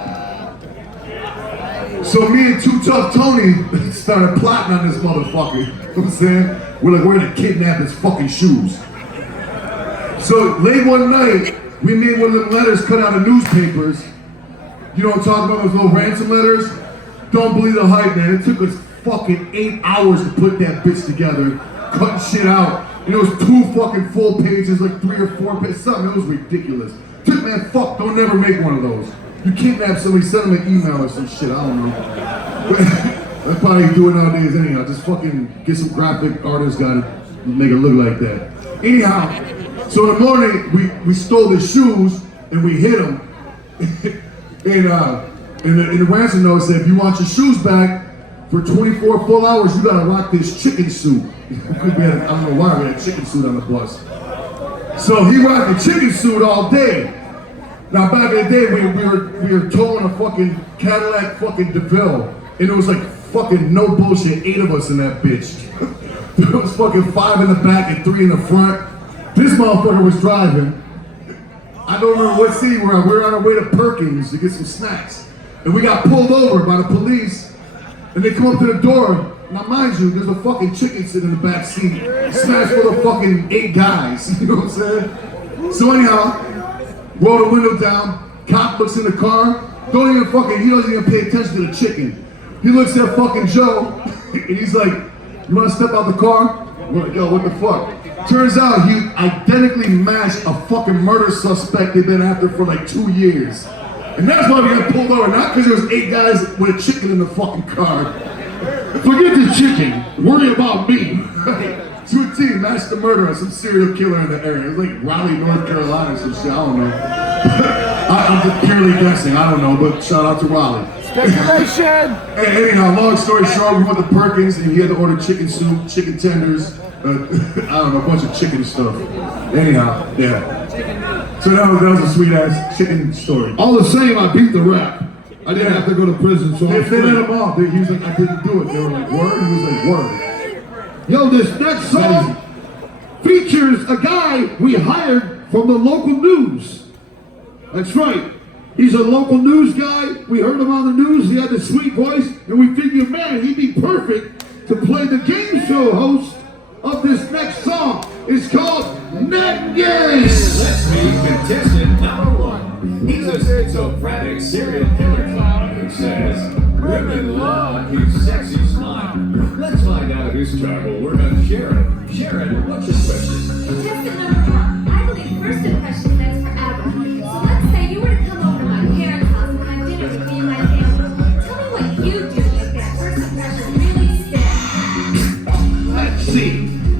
So me and Too Tough Tony started plotting on this motherfucker. You know what I'm saying? We're like, we're gonna kidnap his fucking shoes. So late one night, we made one of them letters cut out of newspapers. You know what I'm talking about, those little ransom letters? Don't believe the hype, man. It took us fucking 8 hours to put that bitch together, cutting shit out. And it was 2 fucking full pages, like 3 or 4 pages, something. It was ridiculous. Took, man, fuck, don't never make one of those. You kidnap somebody, send them an email or some shit, I don't know. That's probably how you do it nowadays anyhow. Just fucking get some graphic artist guy to make it look like that. Anyhow, so in the morning, we stole the shoes and we hit them. And the ransom note said, if you want your shoes back for 24 full hours, you gotta rock this chicken suit. Because we had, I don't know why, we had a chicken suit on the bus. So he rocked a chicken suit all day. Now back in the day, we were towing a fucking Cadillac fucking DeVille, and it was like fucking no bullshit, 8 of us in that bitch. There was fucking 5 in the back and 3 in the front. This motherfucker was driving. I don't remember what city we're at. We were on our way to Perkins to get some snacks. And we got pulled over by the police, and they come up to the door. Now mind you, there's a fucking chicken sitting in the back seat, smashed full of fucking 8 guys, you know what I'm saying? So anyhow, Roll the window down. Cop looks in the car. He doesn't even pay attention to the chicken. He looks at fucking Joe, and he's like, you wanna step out the car? We're like, yo, what the fuck? Turns out he identically matched a fucking murder suspect they've been after for like 2 years. And that's why we got pulled over, not because there was 8 guys with a chicken in the fucking car. Forget the chicken, worry about me. To a T, matched the murder on some serial killer in the area. It was like Raleigh, North Carolina, some shit, I don't know. I'm just purely guessing, I don't know, but shout out to Raleigh. Speculation! Anyhow, long story short, we went to Perkins and he had to order chicken soup, chicken tenders, I don't know, a bunch of chicken stuff. Anyhow, yeah. So that was a sweet ass chicken story. All the same, I beat the rap. I didn't have to go to prison, so They let him off. He was like, I didn't do it. They were like, word? He was like, word. Yo, this next song features a guy we hired from the local news. That's right. He's a local news guy. We heard him on the news. He had a sweet voice, and we figured, man, he'd be perfect to play the game show host of this next song. It's called Net Game. Let's meet contestant number 1. He's a schizophrenic serial killer clown who says, women love his sexy smile. Let's find out whose job will work on Sharon. Sharon, what's your question? Contestant number 1. I believe first impression lasts forever. So let's say you were to come over to my parents' house and have dinner with me and my family. Tell me what you do to make that first impression really stick. Let's see.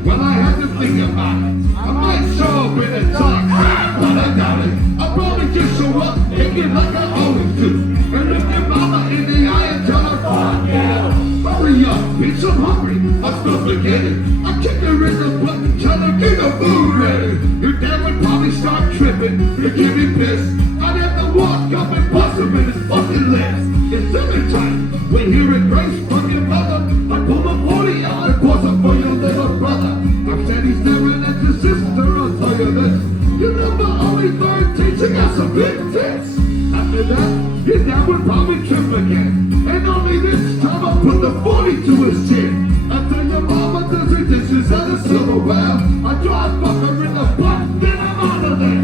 Well, I had to think about it. I might show up in a dark crowd, but I doubt it. I'll probably just show up thinking like I always do. And look your mama in the eye and tell her, fuck yeah. Hurry up, bitch, I'm hungry. I'm still forgetting. I kick her in the butt and tell her, get the food ready. Your dad would probably start tripping. You'd give me pissed. I'd have to walk up and bust him in his fucking lips. It's dinner time. When hearing Grace from your mother, I pull my 40 out and pause up for your little brother. I said he's staring at your sister, I'll tell you this. You know my only third teacher got some big tits. After that, your dad would probably trip again. And only this time I put the 40 to his chin. After your mama does her dishes at a silverware, I drive fuck her in the butt, then I'm out of there.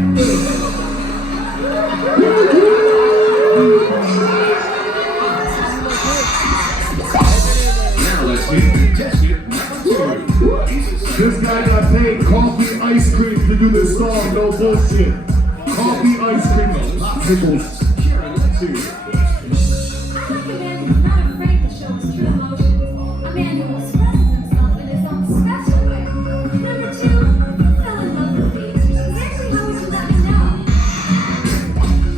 Now let's meet contestant number 2. This guy got paid coffee ice cream to do this song, no bullshit. Coffee ice cream, popsicles. Sharon, let's hear it. I like a man who's not afraid to show his true emotions. A man who expresses himself in his own special way. Number 2, you fell in love with me. Exactly how would you let me know?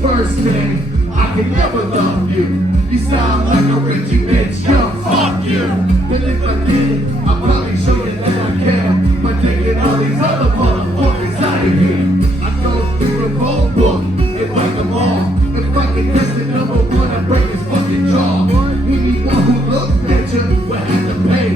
First thing, I can never love you. You sound like a Richie bitch, young, fuck you. Then if I did, I'll probably show you that I care. By taking all these other motherfuckers out of here. I go through the whole book and write them all. If I can get the number 1 and break his fucking jaw. Anyone who looks at you will have to pay.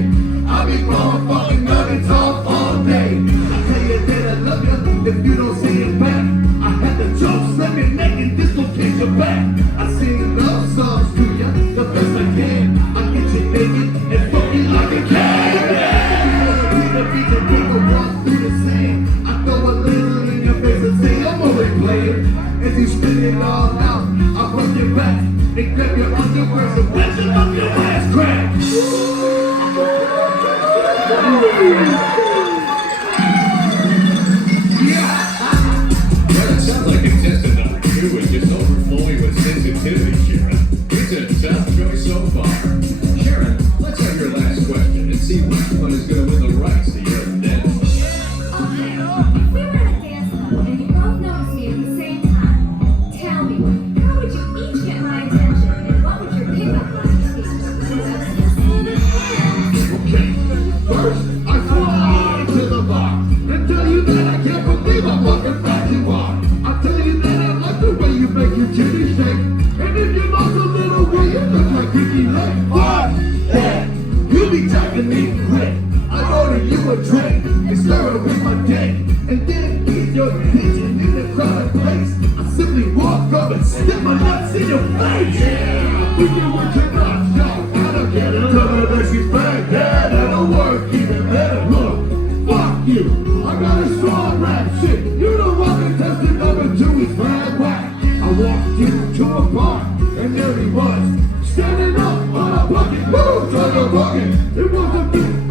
I'll be blowing fucking nuggets off all day. I tell you that I love you if you don't say it back. I had the joke, slam your neck and dislocate your back. I sing love songs to you the best I can. I get you naked and fuck you like a cat. Peter beats and people walk through the sand. I throw a little in your face and say I'm only playing. As you spit it all out, I'll rub your back and grab your underwear and wedge it up your ass crack. Well, it sounds like contestant number 2 is just overflowing with sensitivity, Sharon. It's a tough choice so far. Sharon, let's have your last question and see which one is going to win the rights to your net. Okay, if we were at a dance club and you both noticed me at the same time, tell me, how would you each get my attention and what would your pickup lines be? Okay, first I fly to the bar and tell you that I can't believe how fucking fat you are. I tell you that I like the way you make your titties shake, and if you lost a little weight, you look like Ricky Lake. Fuck that, you be talking me quick. I order you a drink and stir it with my dick, and then eat your attention in a crowded place. I simply walk up and stick my nuts in your face. Yeah, we can work your nuts, yo. I don't get it. Tell her that she's bad, yeah, that'll work even better. Look, fuck you. I got a strong rap shit. You know what contestant number 2 is bad. walked into a bar, and there he was, standing up on a bucket. Moved on a bucket. It was a big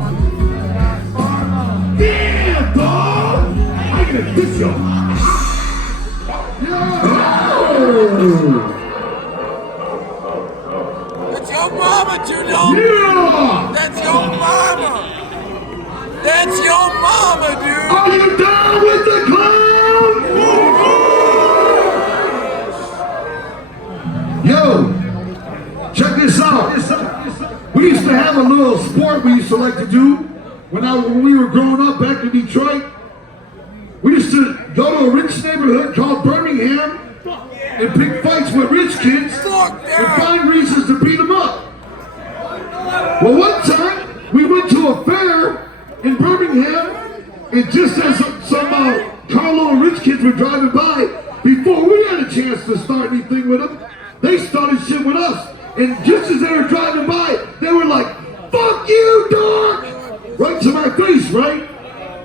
damn dog. I can kiss you. That's your mama, Juno. Yeah! That's your mama. That's your mama, dude. Are you down with the clown? Yo, check this out. We used to have a little sport we used to like to do when we were growing up back in Detroit. We used to go to a rich neighborhood called Birmingham and pick fights with rich kids and find reasons to beat them up. Well, one time we went to a fair in Birmingham, and just as some carload of rich kids were driving by, before we had a chance to start anything with them, they started shit with us. And just as they were driving by, they were like, "Fuck you, dog!" Right to my face, right?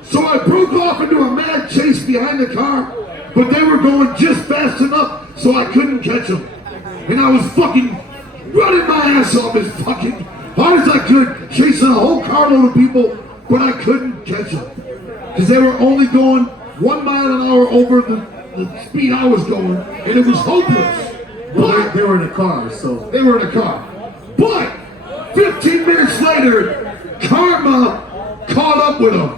So I broke off into a mad chase behind the car, but they were going just fast enough so I couldn't catch them. And I was fucking running my ass off as fucking hard as I could, chasing a whole carload of people, but I couldn't catch them. Because they were only going 1 mile an hour over the speed I was going, and it was hopeless. Well, they were in a car, so. They were in a car. But 15 minutes later, karma caught up with them.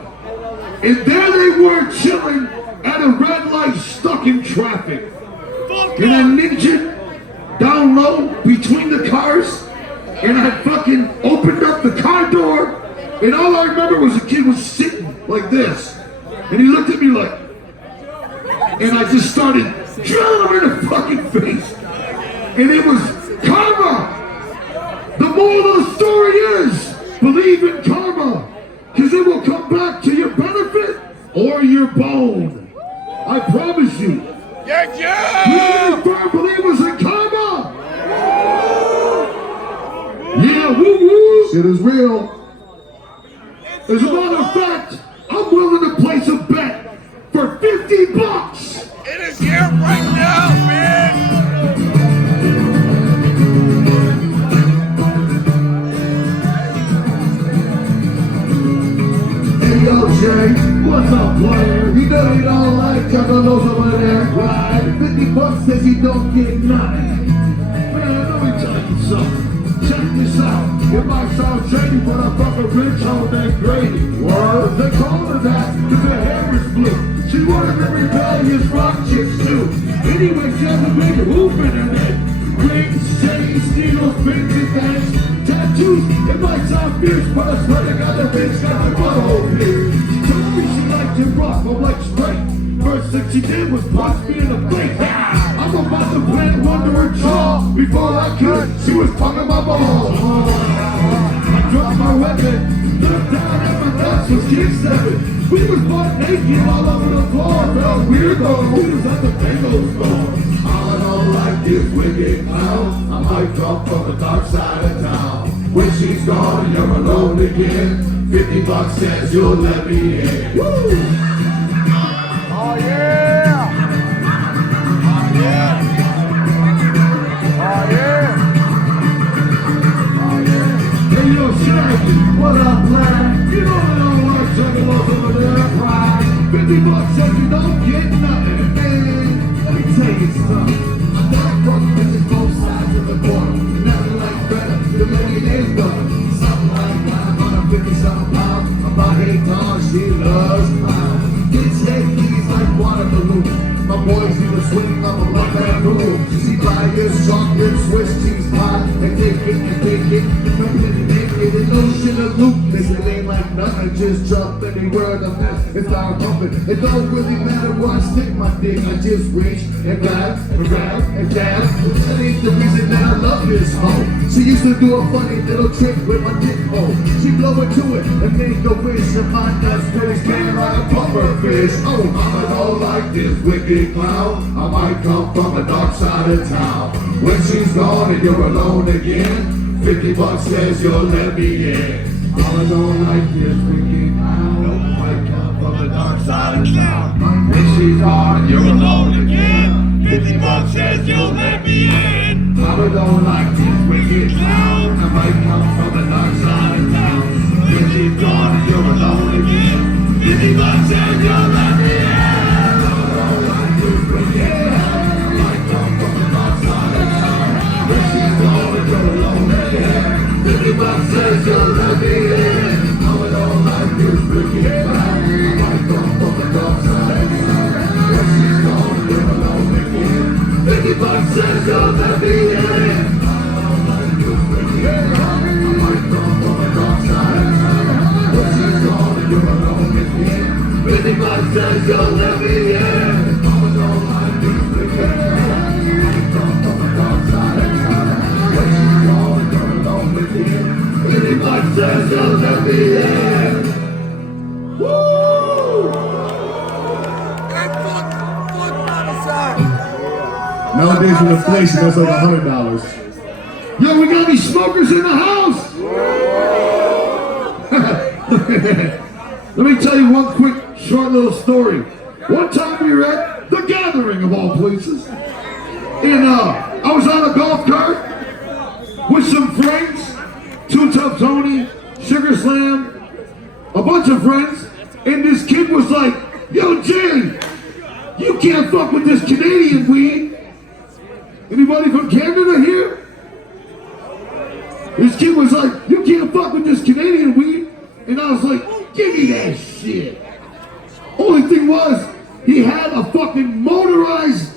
And there they were chilling at a red light stuck in traffic. And I ninja'd down low between the cars, and I fucking opened up the car door, and all I remember was the kid was sitting like this. And he looked at me like, and I just started drilling him in the fucking face. And it was karma. The moral of the story is, believe in karma, because it will come back to your benefit or your bone. I promise you. Yeah. We firm believers in karma. Yeah, woo woo. Shit is real. As a matter of fact, I'm willing to place a bet for $50. It is here right now, man. Hey yo, Jay, what's up, player? You know you don't like juggalos over there, right? $50 says you don't get nothing. Man, let me tell you something. Check this out. It might sound shady, but I fuck a rich hoe named Grady. Word? They call her that because her hair is blue. She one of the rebellious rock chicks too. Anyway, she has a big hoop in her neck. Rings, chains, needles, finger things, tattoos. It might sound fierce, but I swear to God, the bitch got the butthole here. She told me she liked to rock, I'm like straight. First thing she did was punch me in the face. I'm about to plant one to her jaw. Before I could, she was talking my balls. I dropped my weapon, looked down at my nuts, was kick 7. We was butt naked all over the floor. Felt weird though, we was at the Bengals store. I don't like this wicked clown. I might come from the dark side of town. When she's gone and you're alone again, $50 says you'll let me in. Woo! Oh yeah. Oh yeah. Oh yeah. Oh yeah. Hey yo, Shaggy, what up, lad? You know I don't like juggalos over there, right? $50 says you don't get nothing, man. Let me tell you something. I got fuck bitches both sides of the border. Nothing like better, the millionaire's brother. Something like that, about a 50-something pound. About 8 tons, she loves clowns. Get keys like water balloon. My boys do a swing up a one-man room. She buy your chocolate Swiss cheese pie and take it and take it. And no shit of loot. They say they ain't like nothing, just jump anywhere the mess and start pumping. It don't really matter where I stick my dick. I just reach and grab and grab and jab. That ain't the reason that I love this hoe. She used to do a funny little trick with my dick hole. She blow it to it and make a wish and my nuts pretty scared like a puffer fish. Oh, I don't like this wicked clown. I might come from the dark side of town. When she's gone and you're alone again, $50 says you'll let me in. I don't like this wicked clown. I might come from the dark side of town. When she's gone and you're alone again, $50 says you'll let me in. don't like this wicked clown. I might come from the dark side of town. If she's gone and you're alone again, if he bucks and you'll let me in. I don't like this wicked clown. I might come from the dark side of town. If she's gone and you're alone again, if he bucks and you'll let me in. I don't like this wicked clown. I might come from the dark side of town. If she's gone and you're alone again, if he bucks and you'll let me in. Pretty much says you'll let me in. Mama don't like this wicked. Come from the dark side of town. When she's gone, you're alone with him. Pretty much says you'll let me in. Woo! Nowadays with inflation, that's like $100. Yo, we got any smokers in the house? Let me tell you one quick, short little story. One time we were at the Gathering of all places. And I was on a golf cart with some friends. Too Tough Tony, Sugar Slam, a bunch of friends. And this kid was like, yo, Jay, you can't fuck with this Canadian weed. Anybody from Canada here? This kid was like, you can't fuck with this Canadian weed. And I was like, give me that shit. Only thing was, he had a fucking motorized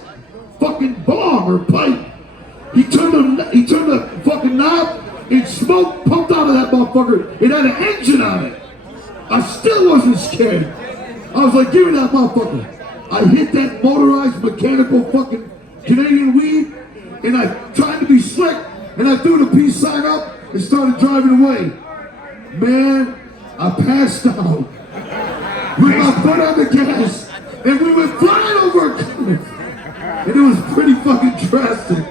fucking bomb or pipe. He turned the fucking knob and smoke pumped out of that motherfucker. It had an engine on it. I still wasn't scared. I was like, give me that motherfucker. I hit that motorized mechanical fucking Canadian weed, and I tried to be slick, and I threw the peace sign up and started driving away. Man, I passed out with my foot on the gas, and we went flying over a cliff. And it was pretty fucking drastic.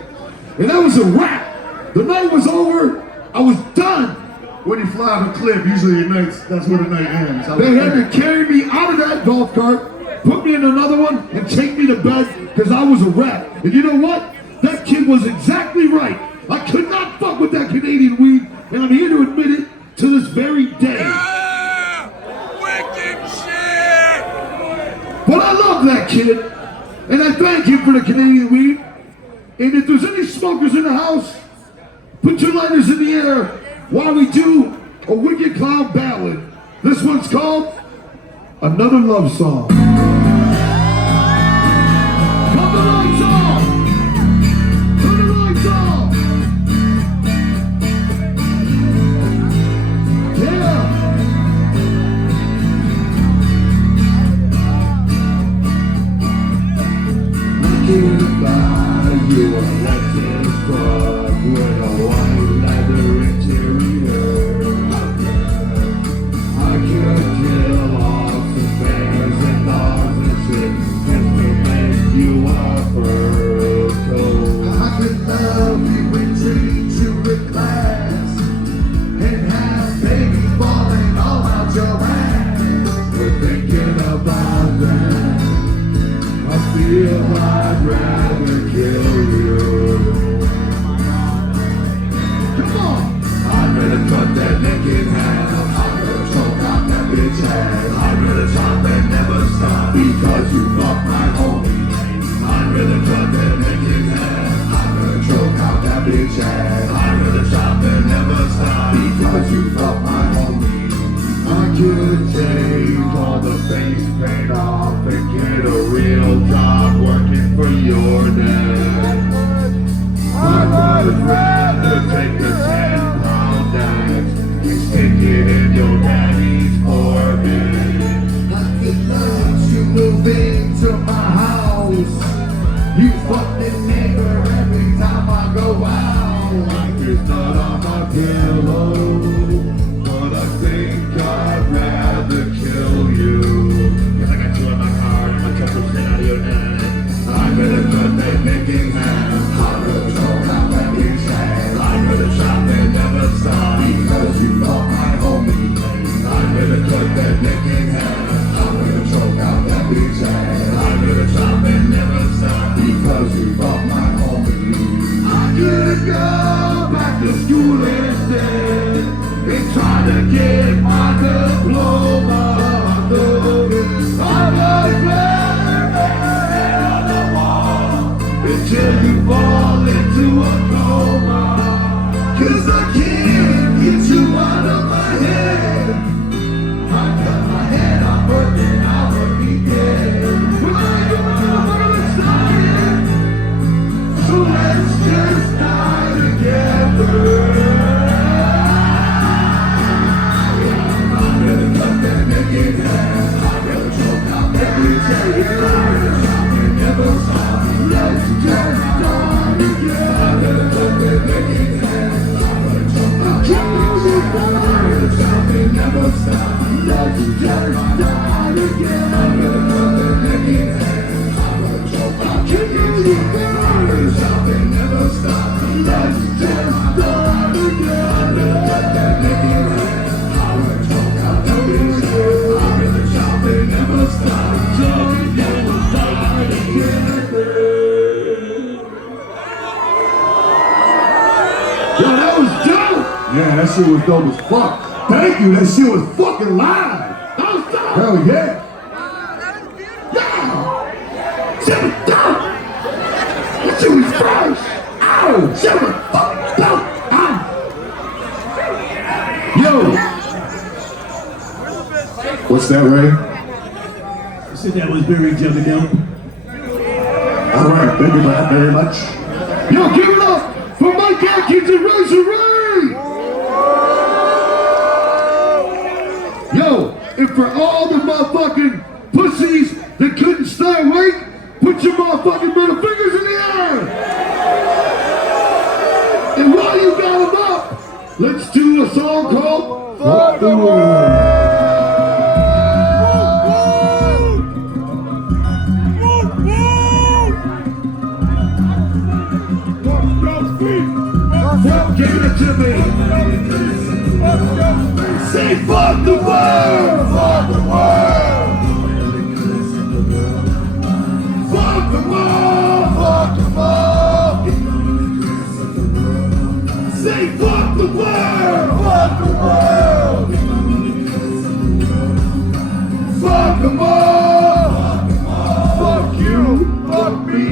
And that was a wrap. The night was over. I was done. When you fly off a cliff, usually that's where the night ends. They had to carry me out of that golf cart, put me in another one, and take me to bed because I was a wreck. And you know what? That kid was exactly right. I could not fuck with that Canadian weed, and I'm here to admit it to this very day. Yeah! Wicked shit! But I love that kid, and I thank him for the Canadian weed. And if there's any smokers in the house, put your lighters in the air while we do a Wicked Clown ballad. This one's called Another Love Song. Cut the lights off! Turn the lights off! Yeah! I can't buy you a Lexus truck with a white leather interior. I could kill off some bears and dogs and shit just to make you a fur coat. I could love you and treat you with class and have babies falling all out your ass. We're thinking about that. I feel I'd rather kill you. Come on! I'd rather cut that neck in half. I'd rather choke out that bitch ass. I'd rather chop and never stop because you fucked my homie. I'd rather cut that neck in half. I'd rather choke out that bitch ass. I'd rather chop and never stop because you fucked my homie. I could take all the face paint off and get a real job working for your dad. I would rather take the 10-pound axe and stick it in your daddy's forehead. I could let you move into my house. You fucking neighbor every time I go out. Like there's not on my pillow. But I think I'd rather kill you. Cause I got you in my car and my truck will stay out of your head. I'd rather cut that neck in half. I'd rather choke out that bitch ass. I'd rather chop and never stop because you fucked my homie. I'd rather cut that neck in half. I'd rather choke out that bitch ass. I'd rather chop and never stop because you fucked my homie. could go back to school instead and try to get my diploma. I was there on the wall until you fall into a coma. 'Cause I can't get you out of my head. I cut my head off, but then I would be dead. Well, I am excited, so let's just die together. I'm gonna cut that naked hair. I'm gonna choke out every tear. Something never stop. Let's just die together. I'm gonna cut that naked hair. I'm gonna choke out every tear. Something never stop. Let's just die together. I'm gonna cut that naked hair. I'm gonna choke out every tear. Something never stop. Let's just die together. I'm gonna cut that naked hair. I'm gonna choke out every tear. I'm gonna something never stop. Something never die together. Yo, that was dope. Yeah, that shit was dope as fuck. Thank you, that shit was fucking live. That was dope. Hell yeah. Yeah. Shit was dope. That shit was fresh. Ow. Shit was fucking dope. Ow. Yo. What's that, Ray? I said that was very jumping dope. All right, thank you very much. Yo, give it up for Mike Atkins and Razor Ray. Yo, and for all the motherfucking pussies that couldn't stay awake, put your motherfucking middle fingers in the air. And while you got them up, let's do a song called Fuck the World. Give it to me. Say fuck the world. Fuck the world. Fuck the world. Fuck the world. Say fuck the world. Fuck the world. Fuck them all. Fuck you. Fuck me.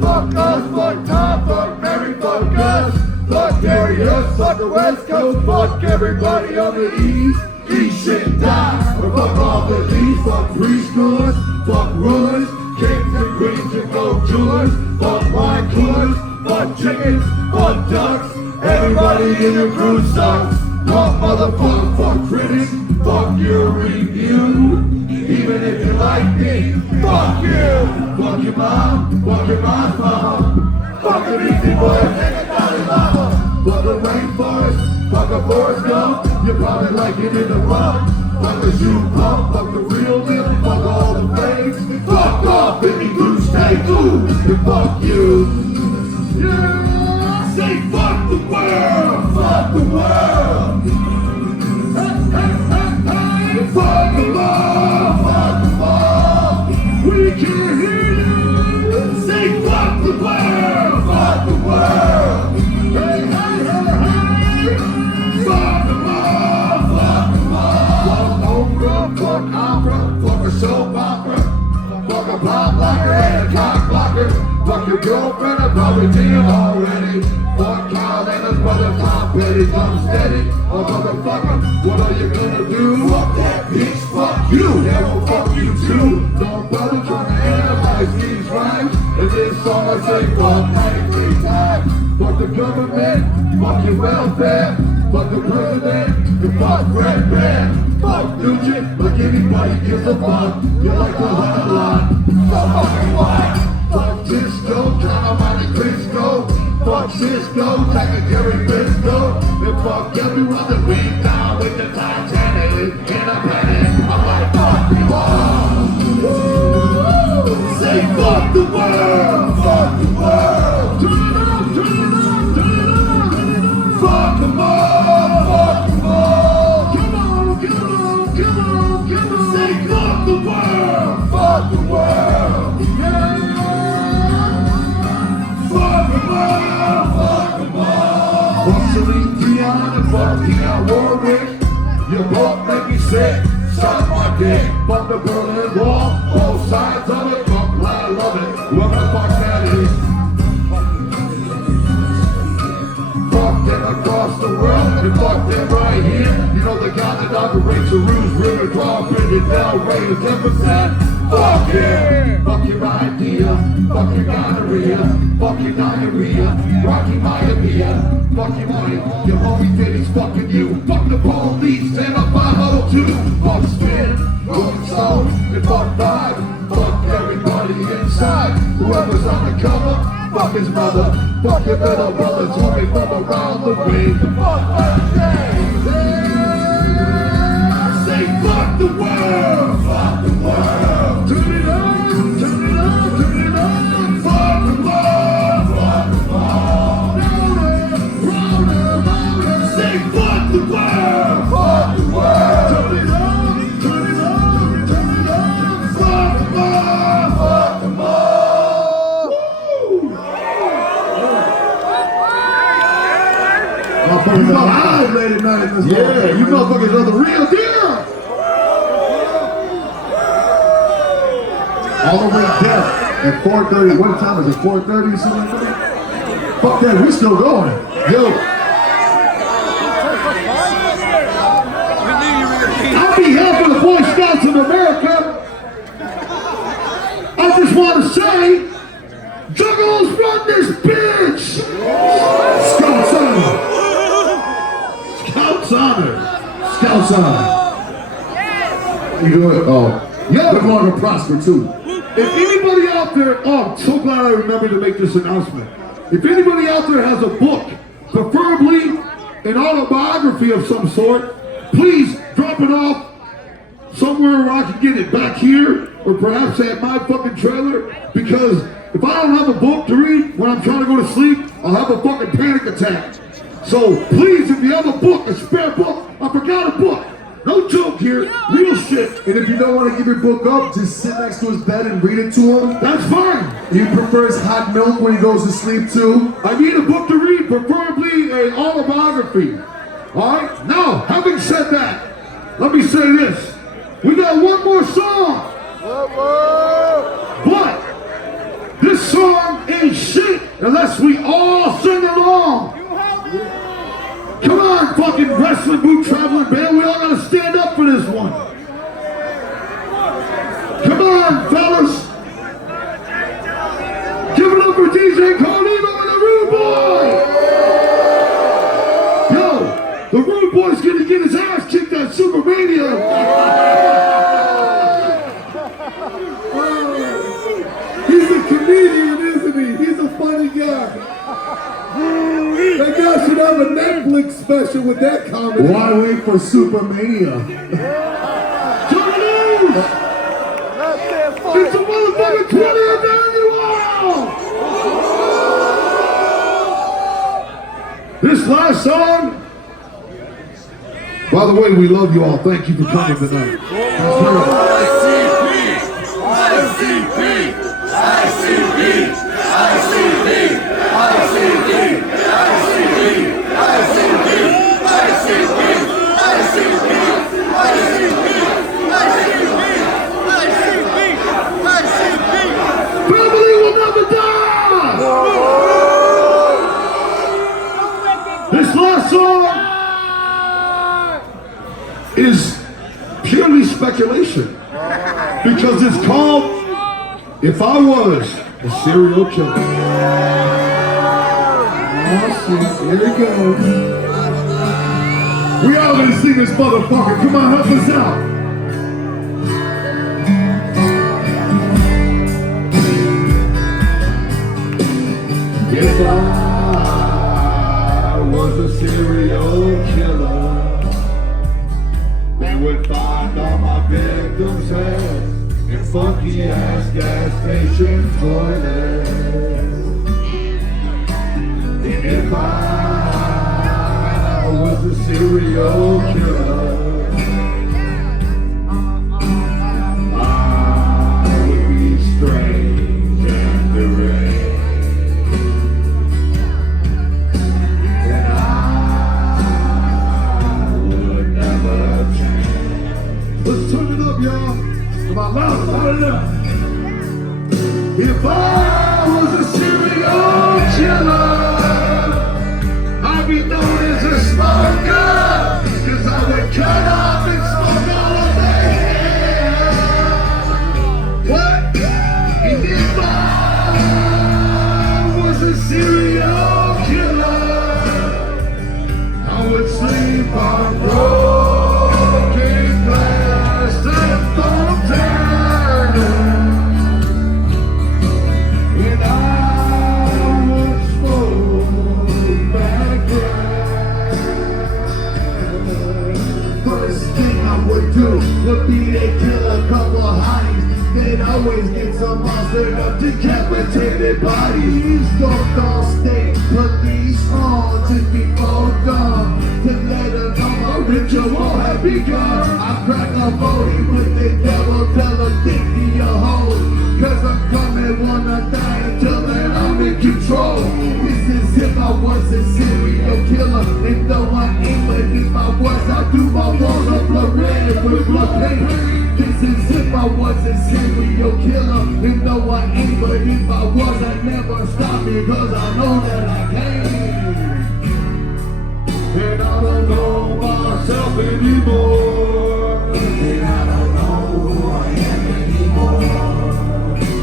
Fuck us. Fuck Tom. Fuck Mary. Fuck us. Fuck Darius, fuck the West Coast, fuck everybody on the East. Eat shit and die. Or fuck all the East, fuck preschoolers, fuck rulers, kings and queens and gold jewelers, fuck wine coolers, fuck chickens, fuck ducks. Everybody in your crew sucks. Fuck motherfucker, fuck critics, fuck your review. Even if you like me, fuck you. Fuck your mom, fuck your mom's mom. Fuck the easy boy, take it down his mama. Fuck the rainforest, fuck a forest gump. You probably like it in the run. Fuck the shoe pump, fuck the real deal, fuck all the fakes. Fuck off if you do stay cool, and fuck you. Yeah, say fuck the world, fuck the world. Hey, hey, hey, hey. Fuck them all, fuck them all. We can't hear you. Say fuck the world, fuck the world. Hey, hey, hey, hey. Fuck them all, fuck them all. Fuck Oprah, fuck opera, fuck a soap opera. Fuck a pop blocker and a cock blocker. Fuck your girlfriend, I probably did already. Fuck Kyle and his brother Tom Petty, come steady. Oh motherfucker, what are you gonna do? Fuck that bitch, fuck you. Yeah, well fuck you too. Don't bother trying to analyze these rhymes. In this song I say fuck 93 times. Fuck the government, fuck your welfare. Fuck the president, and fuck Red Bear. Fuck Nugent, like anybody gives a fuck. You like to hunt a lot, so fucking what? Fuck Disco, John Almighty Crisco. Fuck Cisco, take a Jerry Bisco. And fuck everyone that we down with the Titanic. In a panic, I'm like fuck you all. Say fuck the world, fuck the world. Turn it up, turn it up, turn it up. Fuck them all, fuck them all. Come on, come on, come on, come on. Say fuck the world, fuck the world. Yeah. Fuck them all, fuck You both make me sick, suck my dick. Fuck the Berlin Wall, both sides of it. Fuck, I love it. Whoever the fuck that is. Fuck them across the world, and fuck them right here. You know the guy that operates the ruse, river, draw, bring it down, rate of 10%. Fuck yeah! Fuck your idea, fuck your gonorrhea, fuck your diarrhea, rocky myopia, fuck your money, your homie titties fucking you, fuck the police, stand up 502, fuck spin, rolling slow, and fuck vibe, fuck everybody inside, whoever's on the cover, fuck his mother, fuck your little brother, Tony from around the way, fuck birthday, say fuck the world, fuck the world. Turn it on, turn it on, turn it on. Fuck the world, fuck the world. Louder, louder, say fuck the world, fuck the world. Turn it on, turn it on, turn it on. Fuck the world, fuck the world. Motherfuckers are high late at night in this Yeah, you motherfuckers are the real deal. all the way to death at 4:30. What time is it? 4:30 or something like that? Fuck that, we still going. Yo. On behalf of the Boy Scouts of America, I just want to say, Juggles run this bitch! Scouts honor. Scouts honor. Scouts honor. You do it. Oh. Yo, Live long and prosper too. if anybody out there, oh, I'm so glad I remembered to make this announcement. If anybody out there has a book, preferably an autobiography of some sort, please drop it off somewhere where I can get it back here or perhaps at my fucking trailer, because if I don't have a book to read when I'm trying to go to sleep, I'll have a fucking panic attack. So please, if you have a book, a spare book, I forgot a book. No joke here, real shit. And if you don't want to give your book up, just sit next to his bed and read it to him. That's fine. He prefers hot milk when he goes to sleep too. I need a book to read, preferably an autobiography. Alright? Now, having said that, let me say this. We got one more song. But this song ain't shit unless we all sing along. Come on, fucking wrestling boot traveling band. We all gotta stand up for this one. Come on, fellas. Give it up for DJ Carlino and the Rude Boy. Yo, the Rude Boy's gonna get his ass kicked at Super Mania. He's a comedian, isn't he? He's a funny guy. That guy should have a Netflix special with that comedy. Why wait for Super Mania? Turn it loose. It's a motherfucking 20th annual. This last song. By the way, we love you all. Thank you for coming tonight. Family will never die! This last song is purely speculation because it's called If I Was a Serial Killer. Oh shit, here we go. We all gonna see this motherfucker. Come on, help us out. If I was a serial killer, they would find all my victims' heads in funky ass gas station toilets. If I was a serial killer, I would be strange and deranged. And I would never serial killer. I would sleep on broken glass and fountain. And I would smoke back then. First thing I would do would be to kill a couple of hotties. They'd always get some monstered up decapitated bodies. Don't all state police on just before dawn to let them know my ritual had begun. I crack a 40 with the devil, tell them dick in your hole. Cause I'm coming, wanna die until then I'm in control. This is if I was a serial killer. And though I ain't, but if I was, I'd do my walls of blood red with blood paint. This is if I was a serial killer. And though I ain't, but if I was, I'd never stop me. Cause I know that I can. And I don't know myself anymore. And I don't know who I am anymore.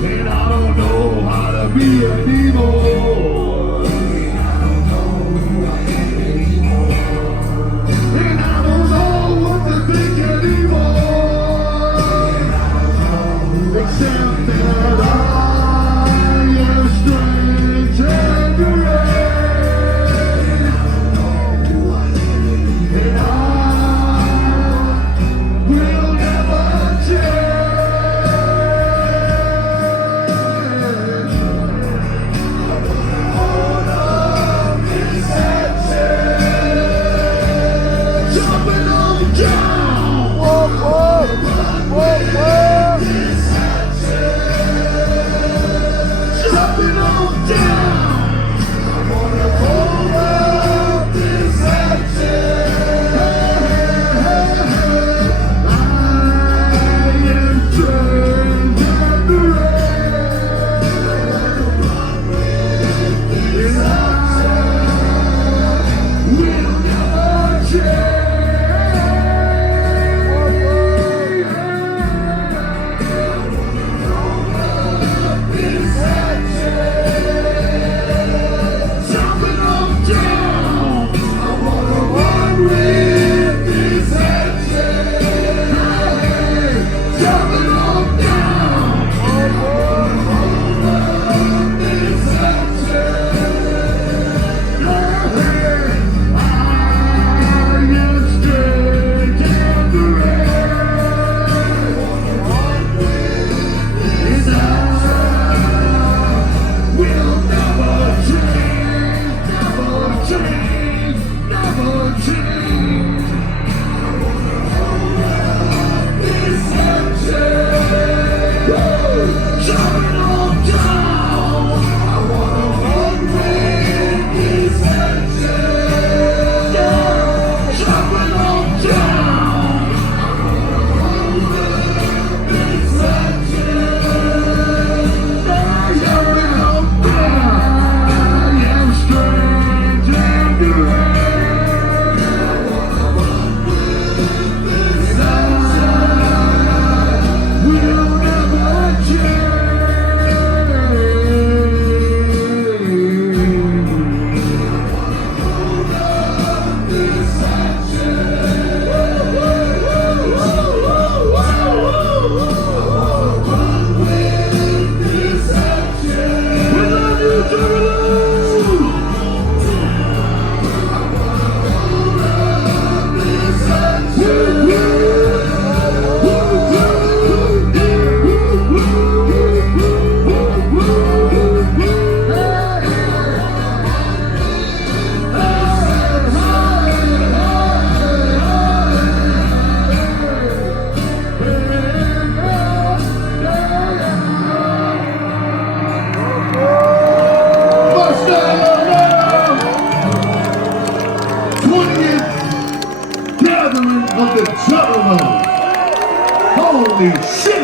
And I don't know how to be anymore. And I don't know who I am anymore. And I don't know what to think anymore. And I don't know who I Except that I am strange and deranged. And I will never change. Hold up this action. Jumping on down. This action. Jumping on down. I wanna hold up this action. I am strange and deranged. This action will never change. This action. Jumping on down. I wanna run with this action. Jumping on down. I wanna hold up this action. I am strange and deranged. This action will never change, never change, never change. I wanna hold up this action. Jumping on down. I wanna run with this action. Jumping on down. I wanna hold up this action. Jumping on down. I am strange and deranged. I wanna run with this action. Will never change. Hold up this action. Run with this action. We love you, Juggalo. I wanna hold up this Gathering of the Juggalo. Holy shit!